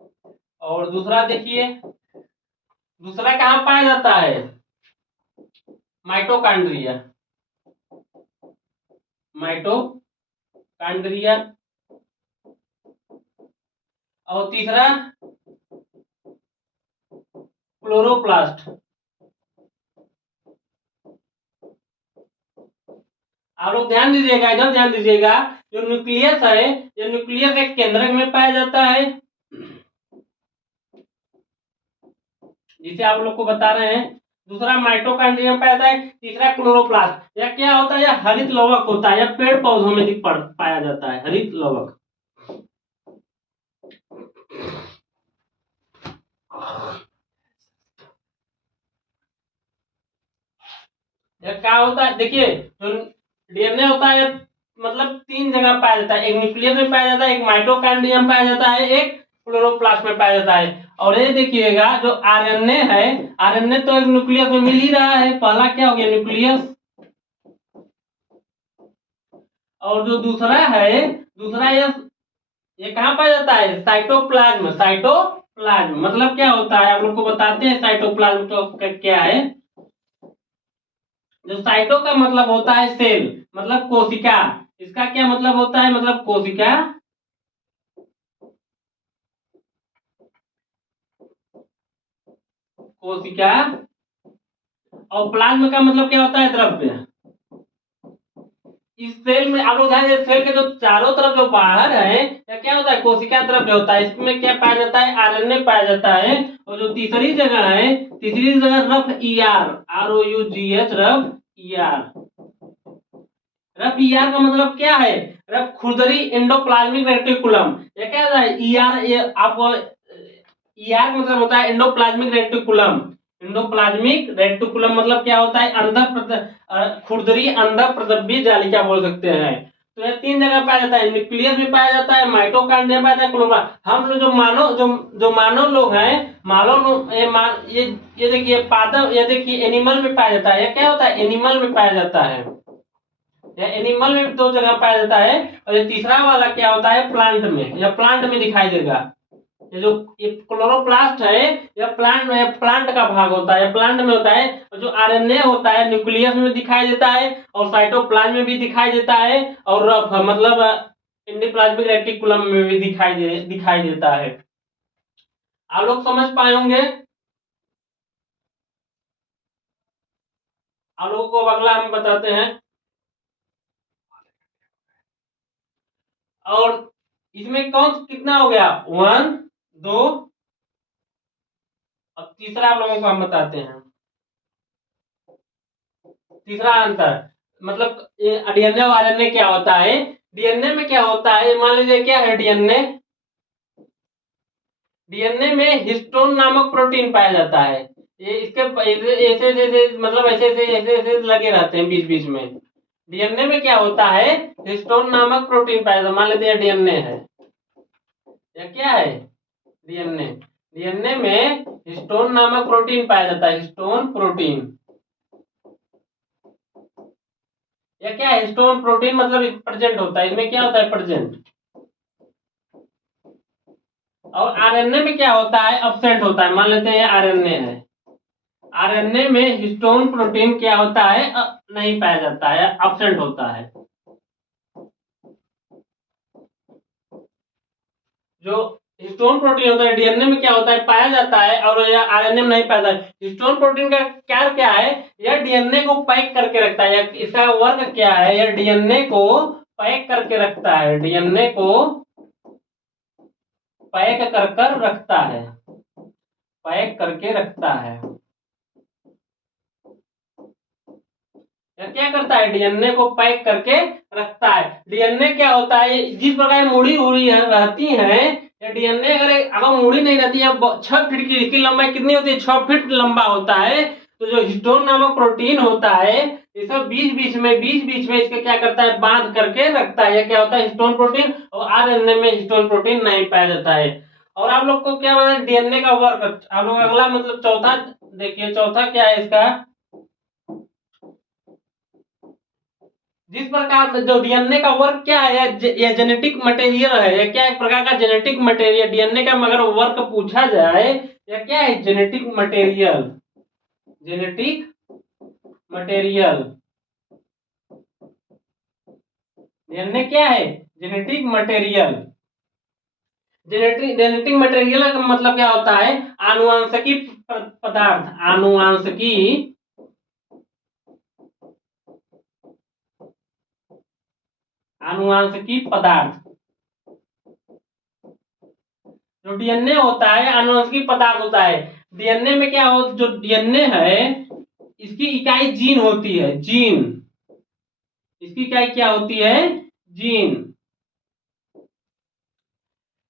और दूसरा देखिए, दूसरा कहाँ पाया जाता है, माइटोकॉन्ड्रिया, माइटोकॉन्ड्रिया। और तीसरा क्लोरोप्लास्ट। आप लोग ध्यान दीजिएगा, इधर ध्यान दीजिएगा, जो न्यूक्लियस है, ये न्यूक्लियस एक केंद्रक में पाया जाता है, जिसे आप लोग को बता रहे हैं। दूसरा माइटोकॉन्ड्रिया में पाया जाता है। तीसरा क्लोरोप्लास्ट। यह क्या होता है, यह हरित लवक होता है, यह पेड़ पौधों में पाया जाता है, हरित लवक। यह क्या होता है, देखिए जो डीएनए होता है मतलब 3 जगह पाया जाता है, एक न्यूक्लियस में पाया जाता है, एक माइटोकॉन्ड्रिया में पाया जाता है, एक क्लोरोप्लास्ट में पाया जाता है। और ये देखिएगा जो आरएनए है, आरएनए तो एक न्यूक्लियस में मिल ही रहा है, पहला क्या हो गया न्यूक्लियस, और जो दूसरा है, दूसरा ये कहाँ पाया जाता है, साइटोप्लाज्म। साइटोप्लाज्म मतलब क्या होता है, आप लोग को बताते हैं साइटोप्लाज्म तो क्या है। जो साइटो का मतलब होता है सेल, मतलब कोशिका, इसका क्या मतलब होता है, मतलब कोशिका। कोशिका। और प्लाज्म का मतलब क्या होता है, द्रव्य। इस सेल में आप लोग ध्यान दें, सेल के जो चारों तरफ जो बाहर है या क्या होता है, कोशिका द्रव्य होता है, इसमें क्या पाया जाता है, आरएनए पाया जाता है। और जो तीसरी जगह है, तीसरी जगह rough ER, ROUGH, rough ER. Rough ER का मतलब क्या है, रफ खुरदरी एंडोप्लाज्मिक रेटिकुलम। ये क्या होता है ईआर, ये आपको ईआर का मतलब होता है एंडोप्लाज्मिक रेटिकुलम। एंडोप्लाज्मिक रेटिकुलम मतलब क्या होता है, खुरदरी अंदर प्रदब्य जालिका बोल सकते हैं। तो ये 3 जगह पाया जाता है, न्यूक्लियस में पाया जाता है, माइटोकॉन्ड्रिया पाया जाता है, क्लोरोप्लास्ट। हम लोग जो मानव लोग हैं, मानव लोग ये देखिए पादप, ये देखिए एनिमल में पाया जाता है। ये क्या होता है, एनिमल में पाया जाता है। या एनिमल में 2 जगह पाया जाता है। और ये तीसरा वाला क्या होता है, प्लांट में, या प्लांट में दिखाई देगा। ये जो ये क्लोरोप्लास्ट है, यह प्लांट का भाग होता है, प्लांट में होता है। और जो आरएनए होता है न्यूक्लियस में दिखाई देता है, और साइटोप्लाज्म में भी दिखाई देता है, और मतलब एंडोप्लाज्मिक रेटिकुलम में भी दिखाई देता है। आप लोग समझ पाए होंगे। आप लोगों को अगला हम बताते हैं। और इसमें कौन कितना हो गया, 1 2। अब तीसरा आप लोगों को हम बताते हैं, तीसरा अंतर, मतलब डीएनए और आरएनए क्या होता है। डीएनए में क्या होता है, मान लीजिए क्या है डीएनए, डीएनए में हिस्टोन नामक प्रोटीन पाया जाता है। ये इसके ऐसे ऐसे मतलब ऐसे लगे रहते हैं बीच बीच में। डीएनए में क्या होता है, हिस्टोन नामक प्रोटीन पाया जाता है। मान लेते हैं डीएनए है, या क्या है डीएनए, डीएनए में हिस्टोन नामक प्रोटीन पाया जाता है, हिस्टोन प्रोटीन। या क्या है, हिस्टोन प्रोटीन मतलब प्रेजेंट होता है, इसमें क्या होता है, प्रेजेंट। और आरएनए में क्या होता है, अब्सेंट होता है। मान लेते हैं आरएनए है, आरएनए में हिस्टोन प्रोटीन क्या होता है, नहीं पाया जाता है, अब्सेंट होता है। जो हिस्टोन प्रोटीन होता है डीएनए में क्या होता है, पाया जाता है, और यह आरएनए में नहीं पाया जाता है। हिस्टोन प्रोटीन का कार्य क्या है, यह डीएनए को पैक करके रखता है। इसका वर्क क्या है, यह डीएनए को पैक करके रखता है, डीएनए को पैक कर कर रखता है, पैक करके रखता है। क्या करता है, डीएनए को पैक करके रखता है। डीएनए क्या होता है, जिस प्रकार मुड़ी हुई रहती है, या डीएनए अगर मुड़ी नहीं रहती है, 6 फीट की, इसकी लंबाई कितनी होती है, 6 फीट लंबा होता है। तो जो हिस्टोन नामक प्रोटीन होता है, ये सब बीच बीच में इसके क्या करता है, बांध करके रखता है। यह क्या होता है, हिस्टोन प्रोटीन। और आरएनए में हिस्टोन प्रोटीन नहीं पाया जाता है। और आप लोग को क्या पता है डीएनए का वर्क, आप लोग अगला मतलब चौथा देखिए, चौथा क्या है इसका, जिस प्रकार जो डीएनए का वर्क क्या है, ये जेनेटिक मटेरियल है, या क्या एक प्रकार का जेनेटिक मटेरियल। डीएनए का अगर वर्क पूछा जाए, या क्या है, genetic material, genetic material. DNA क्या है, जेनेटिक मटेरियल। जेनेटिक मटेरियल का मतलब क्या होता है, आनुवंशिकी पदार्थ, आनुवंशिकी आनुवंशिकी पदार्थ। जो डीएनए होता है आनुवंशिक पदार्थ होता है। डीएनए में क्या हो, जो डीएनए है इसकी इकाई जीन होती है, जीन। इसकी इकाई क्या होती है, जीन।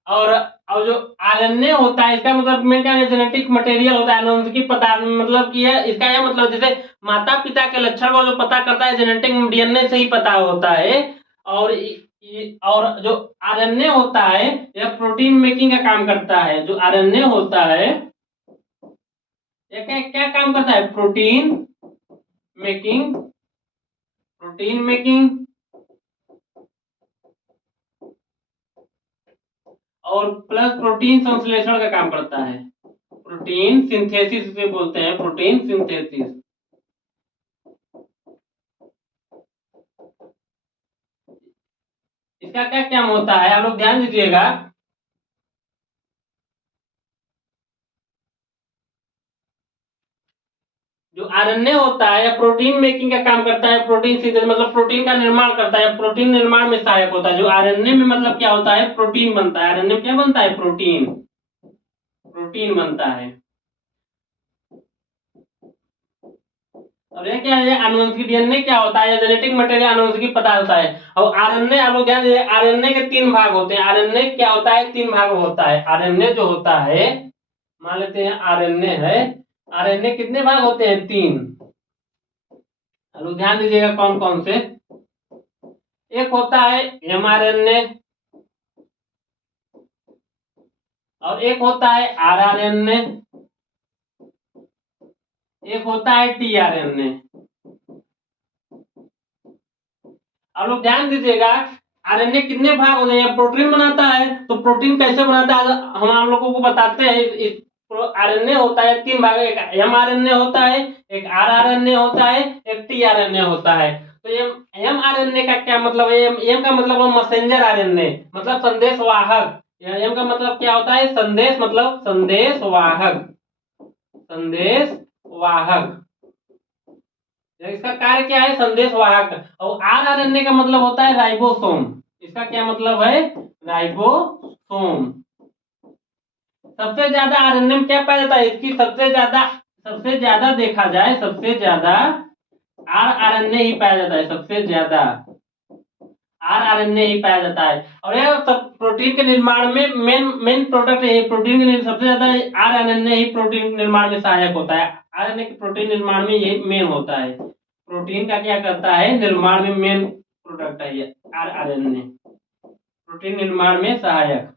और जो आरएनए होता है, इसका मतलब में क्या है, जेनेटिक मटेरियल होता है, आनुवंशिक पदार्थ। मतलब कि है इसका यह मतलब, जैसे माता पिता के लक्षण को जो पता करता है जेनेटिक डीएनए से ही पता होता है। और जो आरएनए होता है यह प्रोटीन मेकिंग का काम करता है। जो आरएनए होता है यह क्या क्या काम करता है? मेकिंग प्रोटीन मेकिंग और प्लस प्रोटीन संश्लेषण का काम करता है। प्रोटीन सिंथेसिस से बोलते हैं, प्रोटीन सिंथेसिस। इसका क्या काम होता है आप लोग ध्यान दीजिएगा। जो आरएनए होता है या प्रोटीन मेकिंग का काम करता है, प्रोटीन सिंथेसिस मतलब प्रोटीन का निर्माण करता है, प्रोटीन निर्माण में सहायक होता है। जो आरएनए में मतलब क्या होता है? प्रोटीन बनता है। आरएनए में क्या बनता है? प्रोटीन बनता है। और ये क्या है? आनुवंशिक डीएनए क्या होता है? जेनेटिक मटेरियल आनुवंशिक पदार्थ होता है। और आरएनए आप लोग ध्यान दीजिए, आरएनए के 3 भाग होते हैं। आरएनए क्या होता है? 3 भाग होता है। आरएनए जो होता है, मान लेते हैं आरएनए है, आरएनए कितने भाग होते हैं? 3। आप लोग ध्यान दीजिएगा कौन कौन से। एक होता है एमआरएनए और एक होता है आरआरएनए, एक होता है टीआरएनए। आप लोग ध्यान दीजिएगा, आरएनए कितने भाग होते हैं? प्रोटीन बनाता है। तो प्रोटीन कैसे बनाता है हम आप लोगों को बताते हैं। आरएनए होता है 3 भाग, एक एमआरएनए होता है, एक आरआरएनए होता है, एक टीआरएनए होता है। तो एमआरएनए का क्या मतलब है? एम का मतलब है मैसेंजर आरएनए, मतलब संदेश वाहक। एम का मतलब क्या होता है? संदेश, मतलब संदेश वाहक। इसका कार्य क्या है? संदेश वाहक। और आरआरएनए का मतलब होता है राइबोसोम। इसका क्या मतलब है? राइबोसोम। सबसे ज्यादा आरएनए में क्या पाया जाता है? इसकी सबसे ज्यादा देखा जाए, सबसे ज्यादा आरआरएनए ही पाया जाता है। सबसे ज्यादा आरआरएनए ही पाया जाता है। और यह सब प्रोटीन के निर्माण में मेन प्रोडक्ट है। प्रोटीन के सबसे ज्यादा आरआरएनए ही प्रोटीन निर्माण में सहायक होता है। आरएनए के प्रोटीन निर्माण में ये मेन होता है। प्रोटीन का क्या करता है? निर्माण में मेन प्रोडक्ट है ये आरआरएनए, प्रोटीन निर्माण में सहायक।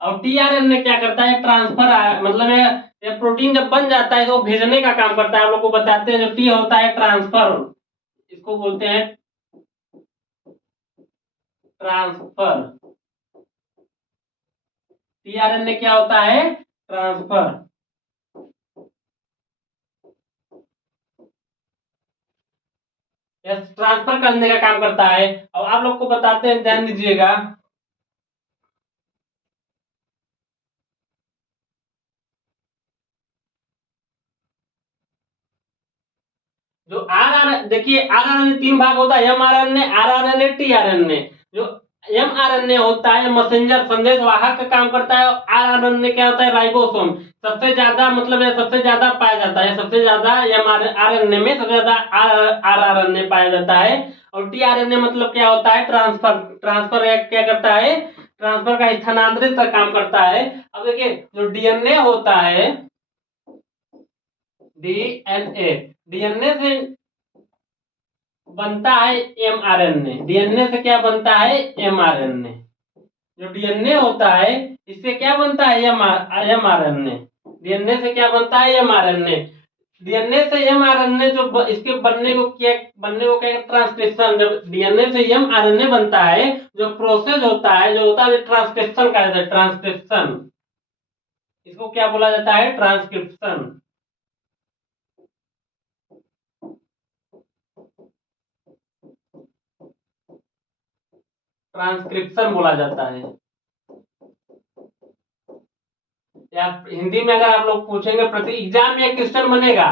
और टीआरएनए क्या करता है? ट्रांसफर, मतलब ये प्रोटीन जब बन जाता है तो भेजने का काम करता है। आप लोग को बताते हैं, जो टी होता है ट्रांसफर, इसको बोलते हैं ट्रांसफर। टीआरएनए क्या होता है? ट्रांसफर। ट्रांसफर करने का काम करता है। और आप लोग को बताते हैं, ध्यान दीजिएगा। जो देखिए आरआरएनए 3 भाग होता है, एमआरएनए, आरआरएनए, टीआरएनए। जो एमआरएनए होता है मैसेंजर, संदेश वाहक का काम करता है। आरआरएनए क्या होता है? राइबोसोम। सबसे ज्यादा मतलब सबसे ज्यादा पाया जाता है। सबसे ज्यादा एमआरएनए में सबसे ज्यादा आरआरएनए पाया जाता है। और टीआरएनए मतलब क्या होता है? ट्रांसफर क्या करता है? ट्रांसफर का स्थानांतरित का काम करता है। अब देखिए, जो डीएनए होता है, डीएनए से बनता है एमआरएनए। डीएनए से क्या बनता है? एमआरएनए। जो डीएनए होता है इससे क्या बनता है? एमआरएनए। डीएनए से क्या बनता है? एमआरएनए। डीएनए से एमआरएनए जो इसके बनने को क्या ट्रांसक्रिप्शन। जब डीएनए से एमआरएनए बनता है, जो प्रोसेस होता है, जो होता है ट्रांसक्रिप्शन का, ट्रांसक्रिप्शन। इसको क्या बोला जाता है? ट्रांसक्रिप्शन। ट्रांसक्रिप्शन बोला जाता है। या हिंदी में अगर आप लोग पूछेंगे, प्रति एग्जाम में एक क्वेश्चन बनेगा।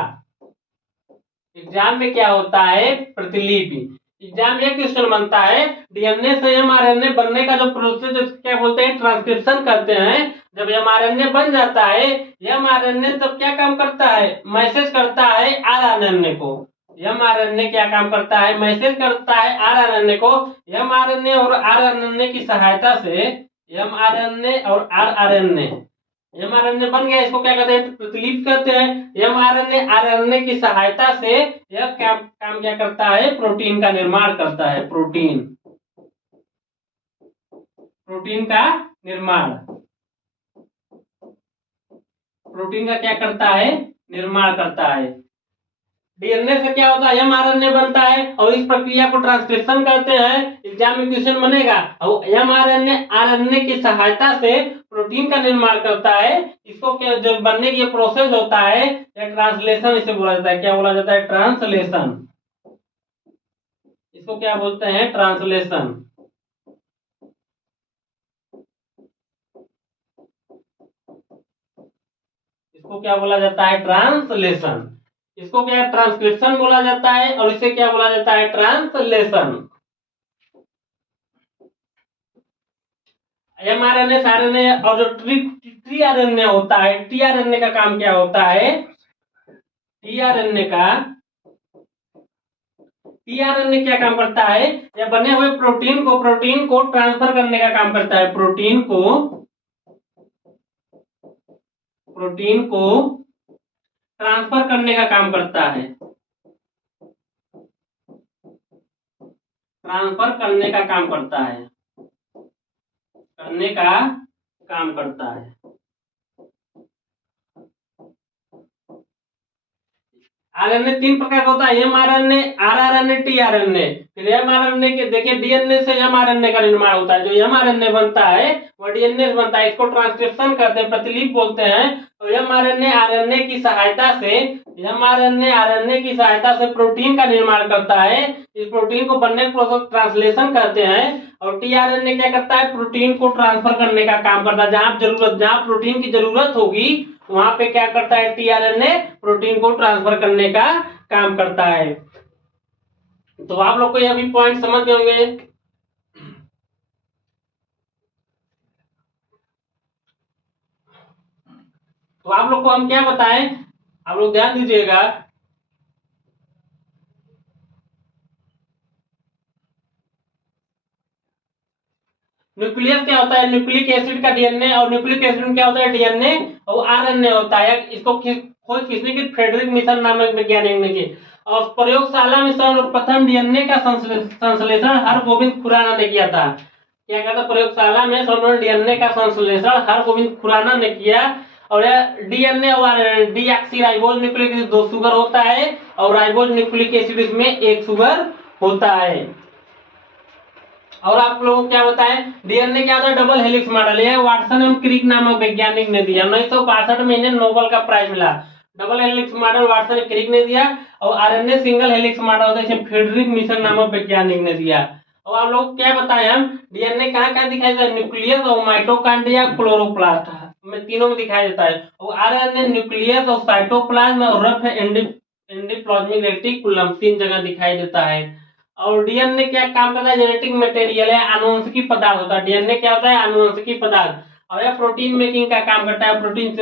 एग्जाम में क्या होता है? प्रतिलिपि। एग्जाम में एक क्वेश्चन बनता है, डीएनए से एमआरएनए बनने का जो प्रोसेस क्या बोलते हैं? ट्रांसक्रिप्शन करते हैं। जब एमआरएनए बन जाता है, एमआरएनए तब क्या काम करता है? मैसेज करता है आरआरएनए को। एमआरएनए क्या काम करता है? मैसेज करता है आरआरएनए को। एमआरएनए और आरआरएनए की सहायता से, एमआरएनए और आरआरएनए mRNA बन गया, इसको क्या कहते हैं, प्रतिलिपि कहते हैं। mRNA RNA की सहायता से यह काम क्या करता है, प्रोटीन का निर्माण करता है। प्रोटीन का निर्माण, प्रोटीन का क्या करता है, निर्माण करता है। डीएनए से क्या होता है, एमआरएनए बनता है और इस प्रक्रिया को ट्रांसक्रिप्शन कहते हैं। एग्जाम में क्वेश्चन बनेगा। और एमआरएनए आरएनए की सहायता से प्रोटीन का निर्माण करता है। इसको क्या, जो बनने की प्रोसेस होता है या ट्रांसलेशन इसे बोला जाता है। क्या बोला जाता है, ट्रांसलेशन। इसको क्या बोलते हैं, ट्रांसलेशन। इसको क्या बोला जाता है, ट्रांसलेशन। इसको क्या ट्रांसक्रिप्शन बोला जाता है और इसे क्या बोला जाता है, ट्रांसलेशन। एमआरएनए आरएनए और जो टीआरएनए होता है, टीआरएनए का काम क्या होता है, टीआरएनए क्या काम करता है, या बने हुए प्रोटीन को ट्रांसफर करने का काम करता है। प्रोटीन को ट्रांसफर करने का काम करता है। ट्रांसफर करने का काम करता है, करने का काम करता है। आरएनए 3 प्रकार का होता है, एमआरएनए, आरआरएनए, टीआरएनए। फिर एमआरएनए के देखिए, डीएनए से एमआरएनए का निर्माण होता है। जो एमआरएनए बनता है वो डीएनए से बनता है। इसको ट्रांसक्रिप्शन कहते हैं, प्रतिलिपि बोलते हैं। और एमआरएनए आरएनए की सहायता से, एमआरएनए आरएनए की सहायता से प्रोटीन का निर्माण करता है। इस प्रोटीन को बनने के प्रोसेस ट्रांसलेशन कहते हैं। और टीआरएनए क्या करता है, प्रोटीन को ट्रांसफर करने का काम करता है। जहां प्रोटीन की जरूरत होगी वहां पे क्या करता है, टीआरएनए प्रोटीन को ट्रांसफर करने का काम करता है। तो आप लोग को यह भी पॉइंट समझ गए होंगे। तो आप लोग को हम क्या बताएं, आप लोग ध्यान दीजिएगा। न्यूक्लियस क्या होता है, न्यूक्लिक एसिड का डीएनए। और न्यूक्लिक एसिड में क्या होता है, डीएनए और आरएनए होता है। इसको खोज किसने की, फ्रेडरिक मिशन नामक वैज्ञानिक ने की। और प्रयोगशाला में सर्वप्रथम डीएनए का संश्लेषण हरगोविंद खुराना ने किया था। क्या कहता, प्रयोगशाला में सर्वप्रथम डीएनए का संश्लेषण हरगोविंद खुराना ने किया। और डीएनए और डीऑक्सीराइबोज न्यूक्लिक एसिड 2 शुगर होता है और राइबोज न्यूक्लिक एसिड इसमें 1 शुगर होता है। और आप लोगों को क्या बताएं, डीएनए क्या होता है, डबल हेलिक्स मॉडल। यह वाटसन एवं क्रिक नामक वैज्ञानिक ने दिया। 1962 में इन्हें नोबेल का प्राइज मिला। Double helix model Watson Crick ने दिया। और आरएनए सिंगल हेलिक्स मॉडल होता है, फ्रेडरिक मिशन नामक वैज्ञानिक ने दिया। और आप लोग क्या बताएं, हम डीएनए कहाँ कहाँ दिखाई देता है, न्यूक्लियस और माइटोकॉन्ड्रिया, क्लोरोप्लास्ट में, तीनों में दिखाई देता है। और आरएनए न्यूक्लियस और साइटोप्लाज्म और रफ एंडोप्लाज्मिक रेटिकुलम 3 जगह दिखाई देता है। और डीएनए क्या काम करता है, जेनेटिक मटेरियल है, आनुवंशिकी पदार्थ होता है। डीएनए क्या होता है, आनुवंशिकी पदार्थ। और यह प्रोटीन मेकिंग का काम करता है, प्रोटीन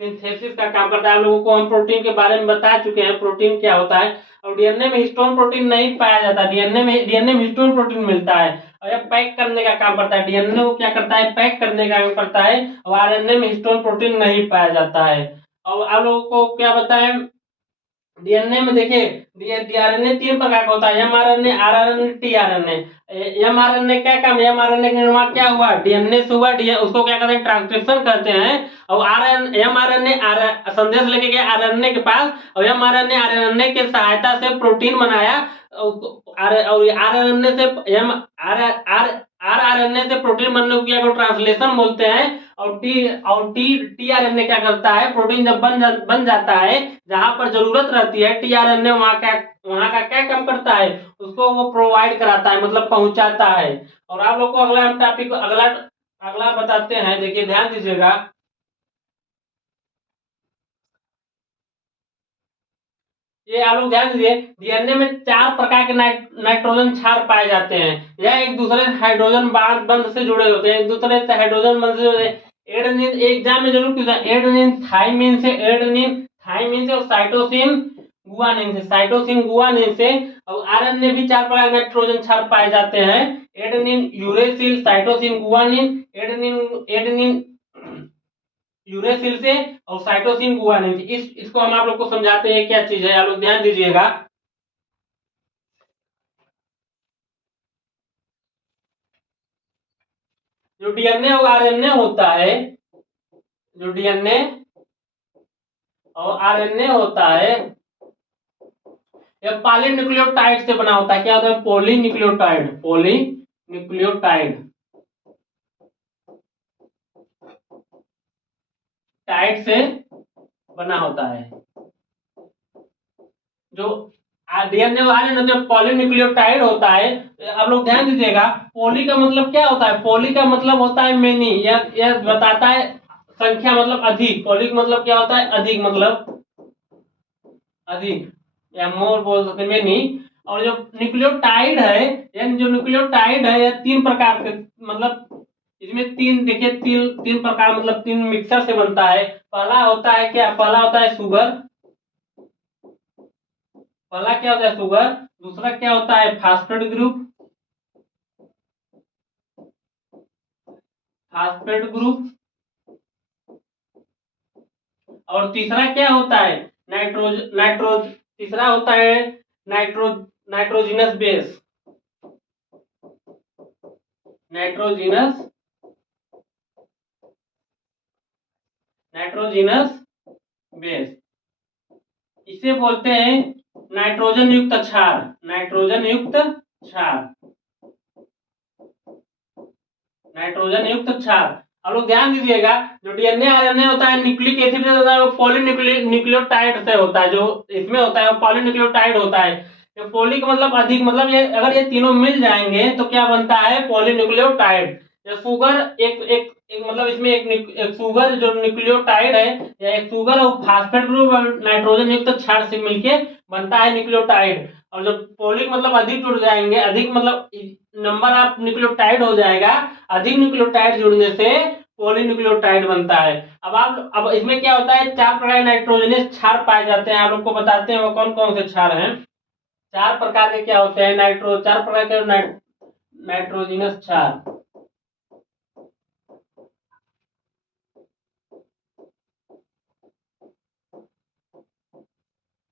सिंथेसिस का काम करता है। आप लोगों को हम प्रोटीन के बारे में बता चुके हैं, प्रोटीन क्या होता है। और डीएनए में हिस्टोन प्रोटीन नहीं पाया जाता, डीएनए में हिस्टोन प्रोटीन मिलता है। और यह पैक करने का काम करता है। डीएनए को क्या करता है, पैक करने का काम करता है। और आरएनए में हिस्टोन प्रोटीन नहीं पाया जाता है। और आप लोगों को क्या बताएं, डीएनए में देखिए, डीआरएनए 3 प्रकार का होता है, एमआरएनए, आरआरएनए, टीआरएनए। एमआरएनए क्या काम, एमआरएनए का निर्माण क्या हुआ, डीएनए से हुआ। उसको क्या कहते हैं, ट्रांसक्रिप्शन कहते हैं। और एमआरएनए संदेश लेके गया आरएनए के पास। और एमआरएनए आरएनए की सहायता से प्रोटीन बनाया। और आरएनए से आरआरएनए से प्रोटीन बनने को क्या, ट्रांसलेशन बोलते हैं। और टीआरएनए क्या करता है, प्रोटीन जब बन जाता है, जहां पर जरूरत रहती है, टीआरएनए वहां का क्या काम करता है, उसको वो प्रोवाइड कराता है, मतलब पहुंचाता है। और आप लोग को अगला टॉपिक, अगला बताते हैं। देखिए ध्यान दीजिएगा। ये आप लोग ध्यान दीजिए, डीएनए में 4 प्रकार के नाइट्रोजन क्षार पाए जाते हैं। यह एक दूसरे से हाइड्रोजन बंध से जुड़े होते हैं, एक दूसरे से हाइड्रोजन बंध से जुड़े। एडेनिन एग्जाम में जरूर पूछा, एडेनिन थाइमिन से और साइटोसिन गुआनिन से। और आरएनए भी 4 प्रकार के नाइट्रोजन क्षार पाए जाते हैं। Adenine, uracil, cytosine guanine, adenine uracil से और साइटोसिन गुआनिन से। इसको हम आप लोग को समझाते हैं क्या चीज है, आप लोग ध्यान दीजिएगा। जो डीएनए और आरएनए होता है, जो डीएनए और आरएनए होता है, यह पॉलीन्यूक्लियोटाइड से बना होता है। क्या होता है? पॉलीन्यूक्लियोटाइड, पॉलीन्यूक्लियोटाइड टाइड से बना होता है। जो डीएनए और आरएनए जो पॉलीन्यूक्लियोटाइड होता है, आप लोग ध्यान दीजिएगा। पॉली का मतलब क्या होता है? पॉली का मतलब होता है मेनी, यह बताता है संख्या, मतलब अधिक। पॉली का मतलब क्या होता है? अधिक, मतलब अधिक या मोर बोल सकते, मेनी। और जो न्यूक्लियोटाइड है, यानी जो न्यूक्लियोटाइड है, यह तीन प्रकार के, मतलब इसमें तीन, देखिए तीन प्रकार, मतलब तीन मिक्सर से बनता है। पहला होता है क्या? पहला होता है शुगर। पहला क्या होता है? शुगर। दूसरा क्या होता है? Phosphate group, phosphate group. और तीसरा क्या होता है? नाइट्रोज तीसरा होता है nitrogenous base, nitrogenous nitrogenous base. इसे बोलते हैं नाइट्रोजन युक्त क्षार, नाइट्रोजन युक्त क्षार, नाइट्रोजन युक्त क्षार। आप लोग ध्यान दीजिएगा, जो डीएनए आरएनए होता है, न्यूक्लिक एसिड से होता है, वो पॉलीन्यूक्लियोटाइड से होता है। जो इसमें होता है वो पॉलीन्यूक्लियोटाइड होता है। ये पॉली का मतलब अधिक, मतलब ये अगर ये तीनों मिल जाएंगे तो क्या बनता है? पॉलीन्यूक्लियोटाइड। ये शुगर एक मतलब इसमें एक शुगर जो न्यूक्लियोटाइड है, या एक शुगर और फास्फेट ग्रुप और नाइट्रोजन युक्त क्षार से मिलके बनता है न्यूक्लियोटाइड। और जो पॉली मतलब अधिक जुड़ जाएंगे, अधिक मतलब नंबर ऑफ न्यूक्लियोटाइड हो जाएगा, अधिक न्यूक्लियोटाइड जुड़ने से पॉलीन्यूक्लियोटाइड बनता है। अब इसमें क्या होता है? चार प्रकार के नाइट्रोजनस क्षार पाए जाते हैं। आप लोग को बताते हैं वो कौन कौन से क्षार हैं। चार प्रकार के क्या होते हैं? चार प्रकार के नाइट्रोजनस क्षार,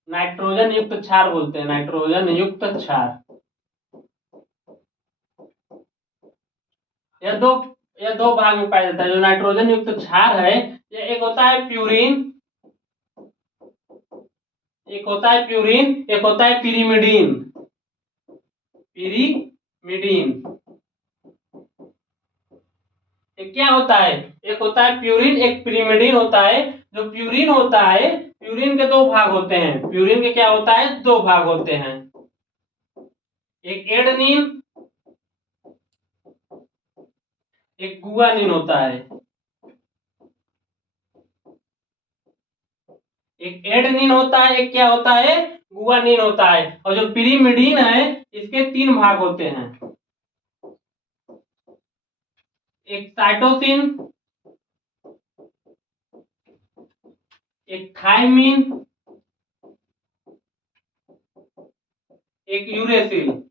नाइट्रोजन युक्त क्षार बोलते हैं, नाइट्रोजन युक्त क्षार। यह दो यह दो भाग में पाया जाता है। जो नाइट्रोजन युक्त क्षार है, ये एक होता है प्यूरिन, एक होता है प्यूरिन, एक होता है पिरीमिडीन, पिरीमिडीन। एक क्या होता है? एक होता है प्यूरिन, एक पिरीमिडीन होता है। जो प्यूरिन होता है, प्यूरिन के दो भाग होते हैं। प्यूरिन के क्या होता है? दो भाग होते हैं। एक एडेनिन, एक गुआनिन होता है। एक एडेनिन होता है, एक क्या होता है? गुआनिन होता है। और जो पिरीमिडीन है, इसके तीन भाग होते हैं। एक साइटोसिन, एक थायमिन, एक यूरेसिल।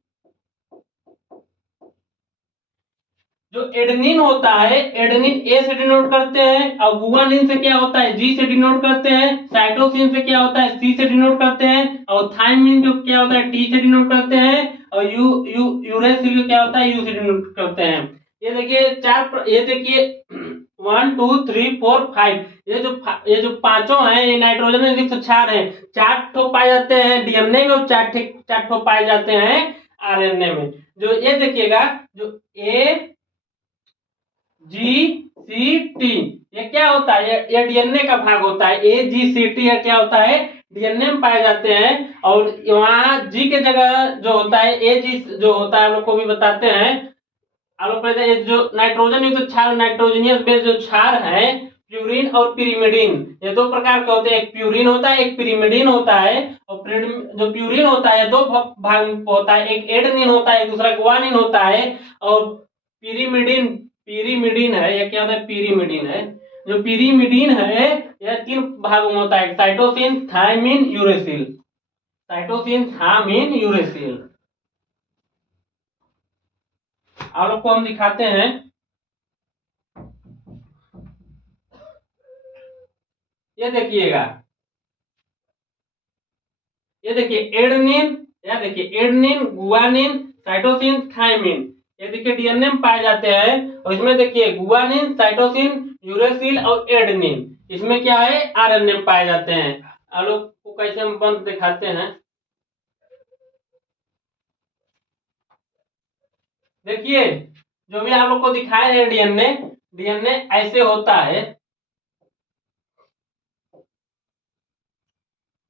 जो एडेनिन होता है, एडेनिन ए से डिनोट करते हैं, और गुआनिन से क्या होता है? जी से डिनोट करते हैं। साइटोसिन से क्या होता है? सी से डिनोट करते हैं। और थायमिन जो क्या होता है? टी से डिनोट करते हैं। और यूरेसिल क्या होता है? यू से डिनोट करते हैं। ये देखिए ये देखिए 1 2 3 4 5, ये जो पांचों हैं, ये नाइट्रोजन युक्त क्षार हैं। चार ठो पाए जाते हैं डीएनए में, और चार ठो पाए जाते हैं आरएनए में। जो ये देखिएगा, जो ए जी सी टी, ये क्या होता है? ये डीएनए का भाग होता है। ए जी सी टी क्या होता है? डीएनए में पाए जाते हैं। और वहां जी के जगह जो होता है, ए जी जो होता है, आप लोग को भी बताते हैं। आप लोग पहले जो नाइट्रोजन युक्त क्षार, नाइट्रोजनियस बेस जो क्षार है, प्यूरिन और पिरीमिडीन, ये दो प्रकार के होते हैं। एक प्यूरिन होता है, एक पिरीमिडीन होता है। और जो प्यूरिन होता है दो भाग में होता है, एक एडेनिन होता है, दूसरा गुआनिन होता है। और पिरीमिडीन पिरीमिडीन है, यह क्या होता है? पिरीमिडीन है। जो पिरीमिडीन है, यह तीन भागों में होता है: cytosine, thymine, uracil. Cytosine, thymine, uracil. आप लोग को हम दिखाते हैं। ये देखिएगा, ये देखिए एडेनिन, या देखिए एडेनिन, गुआनिन, साइटोसिन, थायमिन, ये देखिए डीएनए में पाए जाते हैं। और इसमें देखिए गुआनिन, साइटोसिन, यूरेसिल और एडेनिन, इसमें क्या है, आरएनए में पाए जाते हैं। आप लोग को कैसे हम बंद दिखाते हैं, देखिए जो भी आप लोग को दिखाए हैं डीएनए, डीएनए ऐसे होता है।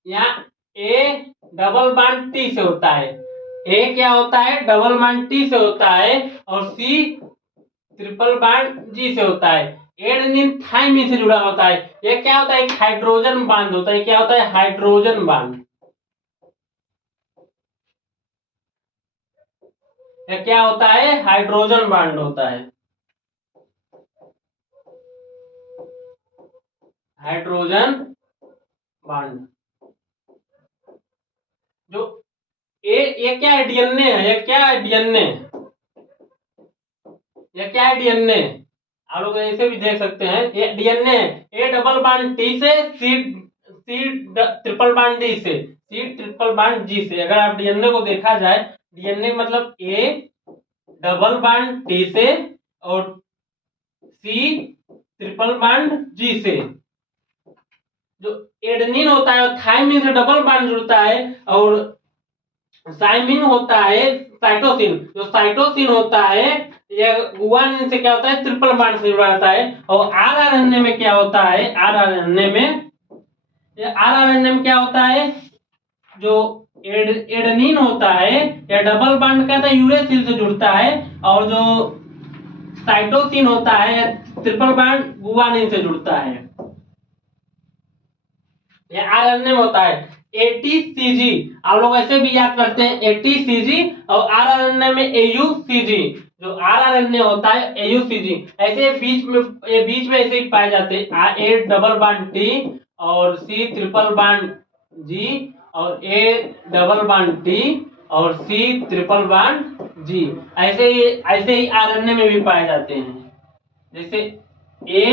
यहाँ ए डबल बॉन्ड टी से होता है, ए क्या होता है, डबल बॉन्ड टी से होता है, और सी ट्रिपल बॉन्ड जी से होता है। एडेनिन थायमिन से जुड़ा होता है। ये क्या होता है, एक हाइड्रोजन बांड होता है। क्या होता है, हाइड्रोजन बांड। ये क्या होता है, हाइड्रोजन बांड होता है, हाइड्रोजन बांड। जो ये क्या है, डीएनए है। ये क्या है, डीएनए, ये क्या है, डीएनए। आप लोग ऐसे भी देख सकते हैं, ये डीएनए, ए डबल बॉन्ड टी से, सी सी ट्रिपल बॉन्ड डी से, सी ट्रिपल बॉन्ड जी से। अगर आप डीएनए को देखा जाए, डीएनए मतलब ए डबल बॉन्ड टी से और सी ट्रिपल बॉन्ड जी से। जो एडेनिन होता है थायमिन से डबल बॉन्ड जुड़ता है, और साइमिन होता है साइटोसिन। जो साइटोसिन होता है ये गुआनिन से क्या होता है, ट्रिपल बॉन्ड से जुड़ा रहता है। और आरआरएनए में क्या होता है, आरआरएनए में, ये आरआरएनए में क्या होता है, जो एडेनिन होता है या डबल बॉन्ड का यूरेसिल से जुड़ता है, और जो साइटोसिन होता है ट्रिपल बॉन्ड गुआनिन से जुड़ता है। ये आरएनए में होता है एटीसीजी। आप लोग ऐसे भी याद करते हैं, एटीसीजी, और आरआरएनए में एयूसीजी। जो आरआरएनए होता है एयूसीजी, ऐसे बीच में ऐसे ही पाए जाते हैं, ए डबल बॉन्ड टी और सी ट्रिपल बॉन्ड जी, और ए डबल बॉन्ड टी और सी ट्रिपल बॉन्ड जी। ऐसे ही आरएनए में भी पाए जाते हैं। जैसे ए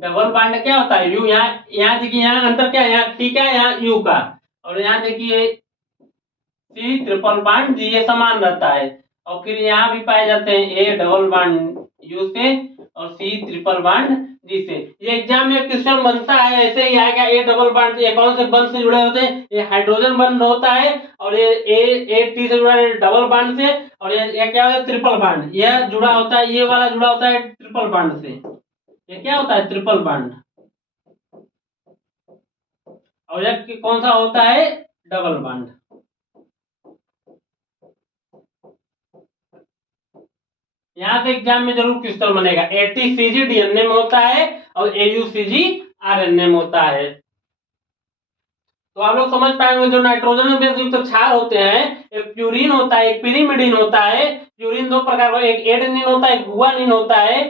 डबल बॉन्ड क्या होता है, यू। यहाँ देखिए, यहाँ अंतर क्या है, यहाँ टी का, यहाँ यू का। और यहाँ देखिए सी ट्रिपल बॉन्ड जी, ये समान रहता है। और फिर यहाँ भी पाए जाते हैं ए डबल बॉन्ड यू से और सी ट्रिपल बॉन्ड जी से। ये एग्जाम में क्वेश्चन बनता है, ऐसे ही आएगा। ए डबल बॉन्ड ये कौन से बंध से जुड़े होते हैं, ये हाइड्रोजन बंध होता है। और ये ए टी से जुड़ा है डबल बॉन्ड से, और ये क्या होता है, ट्रिपल बॉन्ड। यह जुड़ा होता है, ये वाला जुड़ा होता है ट्रिपल बॉन्ड से। ये क्या होता है, ट्रिपल बॉन्ड। और यह कौन सा होता है, डबल बॉन्ड। यहां से एग्जाम में जरूर क्वेश्चन बनेगा। एटीसीजी डीएनए में होता है और एयूसीजी आरएनए में होता है। तो आप लोग समझ पाएंगे, जो नाइट्रोजन बेस युक्त क्षार होते हैं, एक प्यूरिन होता है, एक पिरिमिडिन होता है। प्यूरिन दो प्रकार का, एक एडेनिन होता है, गुआनिन होता है,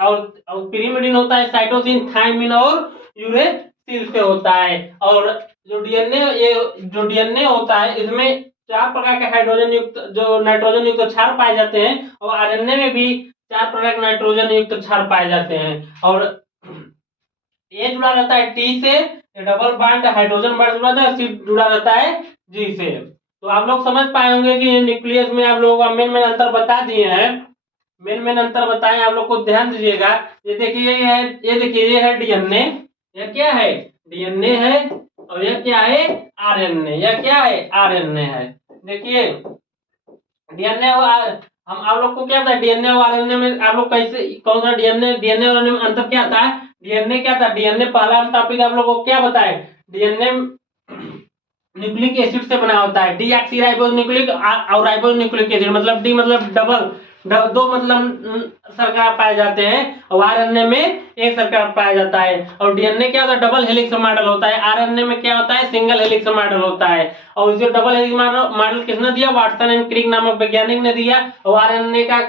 और पिरिमिडिन होता है साइटोसिन, थायमिन और यूरेसिल से होता है। और जो डीएनए होता है, इसमें 4 प्रकार के हाइड्रोजन युक्त, जो नाइट्रोजन युक्त क्षार पाए जाते हैं। और आरएनए में भी 4 प्रकार के नाइट्रोजन युक्त क्षार पाए जाते हैं। और ए जुड़ा रहता है टी से, डबल बॉन्ड हाइड्रोजन बॉन्ड जुड़ा रहता है, सी जुड़ा रहता है जी से। तो आप लोग समझ पाए होंगे कि न्यूक्लियस में आप लोगों का मेन अंतर बता दिए हैं। मेन अंतर बताएं, आप लोग को ध्यान दीजिएगा। ये देखिए, ये है डीएनए। यह क्या है, डीएनए है। और यह क्या है, आरएनए। यह क्या है, आरएनए है। देखिए डीएनए और हम आप लोग को क्या था, डीएनए और आरएनए में आप लोग कैसे, कौन सा डीएनए और आरएनए में अंतर क्या था। डीएनए क्या था, डीएनए पहला टॉपिक आप लोग को क्या बताए, डीएनए न्यूक्लिक एसिड से बना होता है, डीऑक्सीराइबोज न्यूक्लिक और राइबोज न्यूक्लिक एसिड। मतलब डी मतलब डबल, दो मतलब शर्करा पाए जाते हैं। और आरएनए में एक शर्करा पाया जाता है। और डीएनए क्या होता है, डबल हेलिक्स मॉडल होता है। आरएनए में क्या होता है, सिंगल हेलिक्स मॉडल होता है। और इसे डबल हेलिक्स मॉडल किसने दिया, वाटसन एंड क्रिक नामक वैज्ञानिक ने दिया। और आरएनए का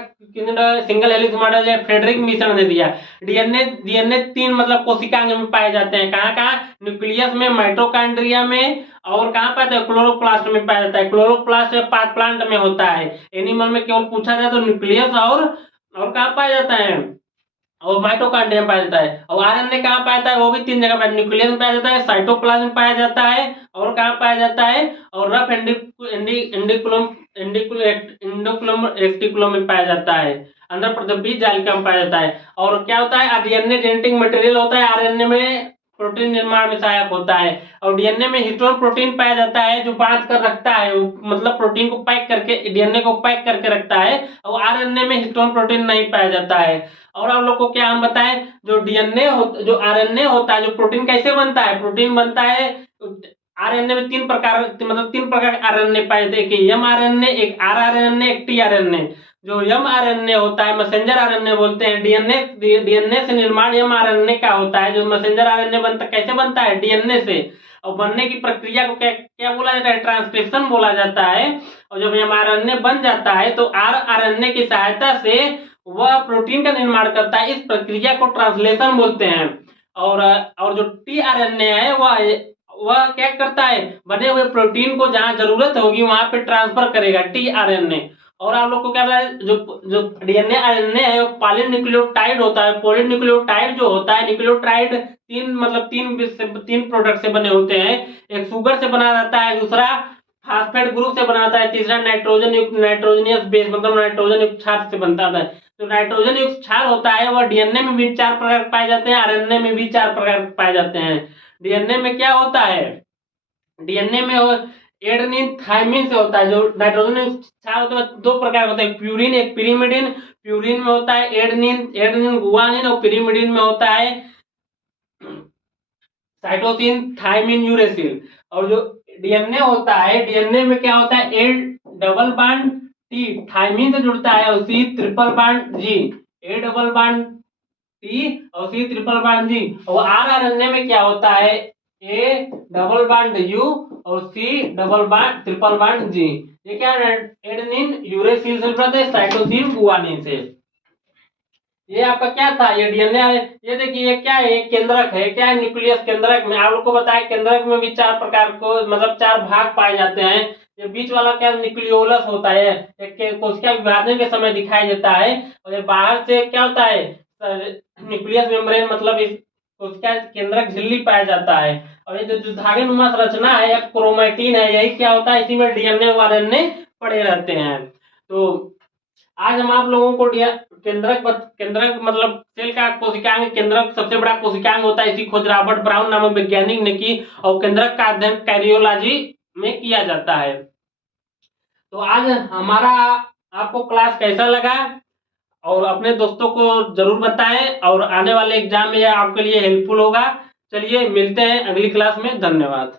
single helix model Friedrich Miescher ने दिया। डीएनए 3 मतलब कोशिकांग में पाए जाते हैं। कहाँ कहाँ, न्यूक्लियस में, माइटोकॉन्ड्रिया में, और कहाँ पाते हैं, क्लोरोप्लास्ट में पाया जाता है। क्लोरोप्लास्ट प्लांट में होता है। एनिमल में केवल पूछा जाए तो न्यूक्लियस और कहाँ पाया जाता है, और माइटोकॉन्ड्रिया में पाया जाता है। और आरएनए कहाँ पाया जाता है, वो भी 3 जगह पाया, न्यूक्लियस में पाया जाता है, साइटोप्लाज्म में पाया जाता है, और कहाँ पाया जाता है, और रफ एंडिकुलम रेक्टिकुलम में पाया जाता है, अंदर प्रदीप जालिका में पाया जाता है। और क्या होता है, डीएनए जेनेटिक मटेरियल होता है, आरएनए में प्रोटीन निर्माण में सहायक होता है। और डीएनए में हिस्टोन प्रोटीन पाया जाता है जो बांध कर रखता है, मतलब प्रोटीन को पैक करके, डीएनए को पैक करके रखता है। और आरएनए में हिस्टोन प्रोटीन नहीं पाया जाता है। और आप लोग को क्या हम बताएं, जो डीएनए जो आरएनए होता है, जो प्रोटीन कैसे बनता है, प्रोटीन बनता है आरएनए में 3 प्रकार, मतलब 3 प्रकार के आरएनए पाए जाते हैं, एक एम आरएनए, एक आर आरएनए, एक टी आरएनए। जो एम आरएनए होता है मैसेंजर आरएनए बोलते हैं, डीएनए से निर्माण एम आरएनए का होता है। जो मैसेंजर आरएनए बनता कैसे बनता है, डीएनए से। और बनने की प्रक्रिया को क्या क्या बोला जाता है, ट्रांसक्रिप्शन बोला जाता है। और जब एम आरएनए बन जाता है तो आर आरएनए की सहायता से वह प्रोटीन का निर्माण करता है, इस प्रक्रिया को ट्रांसलेशन बोलते हैं। और जो टी आरएनए है वह क्या करता है, बने हुए प्रोटीन को जहां जरूरत होगी वहां पे ट्रांसफर करेगा, टी आरएनए। और आप लोग को क्या पता है, जो डीएनए आरएनए है वो पॉलीन्यूक्लियोटाइड होता है। पॉलीन्यूक्लियोटाइड जो होता है, न्यूक्लियोटाइड तीन प्रोडक्ट से बने होते हैं। एक शुगर से बना रहता है, दूसरा फास्फेट ग्रुप से बना रहता है, तीसरा नाइट्रोजनियस बेस मतलब नाइट्रोजन युक्त क्षार से बनता है। तो नाइट्रोजन युक्त क्षार होता है वह डीएनए में भी 4 प्रकार पाए जाते हैं, आरएनए में भी 4 प्रकार पाए जाते हैं। डीएनए में क्या होता है, डीएनए में एडेनिन थाइमिन से होता है। जो नाइट्रोजन युक्त क्षार होता है 2 प्रकार होता है, प्यूरिन, एक पिरिमिडिन। प्यूरिन में होता है एडेनिन गुआनिन, और पिरिमिडिन में होता है साइटोसिन थाइमिन यूरेसिल। और जो डीएनए होता है, डीएनए में क्या होता है, A double bond T thymine से जुड़ता है, और C triple bond G, A double bond T और सी ट्रिपल बॉन्ड जी। और आरएनए में क्या होता है, ए डबल बॉन्ड यू और C double bond triple bond जी। ये क्या है, एडेनिन यूरेसिल से जुड़ता है, साइटोसिन गुआनिन से। ये आपका क्या था, ये डीएनए। ये देखिए ये क्या है, ये केंद्रक है, क्या है, न्यूक्लियस। केंद्रक में आप लोग को बताया, केंद्रक में भी 4 प्रकार को मतलब 4 भाग पाए जाते हैं। ये बीच वाला क्या न्यूक्लियोलस होता है, एक कोशिका विभाजन के समय दिखाई देता है। और ये बाहर से क्या होता है, न्यूक्लियस मेम्ब्रेन मतलब इस कोशिका केंद्रक झिल्ली पाया जाता है। और ये जो धागे नुमा संरचना है या क्रोमैटिन है, यही क्या होता है, इसी में डीएनए और आरएनए पड़े रहते हैं। तो आज हम आप लोगों को केंद्रक मतलब सेल का कोशिकांग, केंद्रक सबसे बड़ा कोशिकांग होता है, इसी खोज रॉबर्ट ब्राउन नामक वैज्ञानिक ने की। और केंद्रक का अध्ययन कैरियोलॉजी में किया जाता है। तो आज हमारा आपको क्लास कैसा लगा, और अपने दोस्तों को जरूर बताएं, और आने वाले एग्जाम में आपके लिए हेल्पफुल होगा। चलिए मिलते हैं अगली क्लास में, धन्यवाद।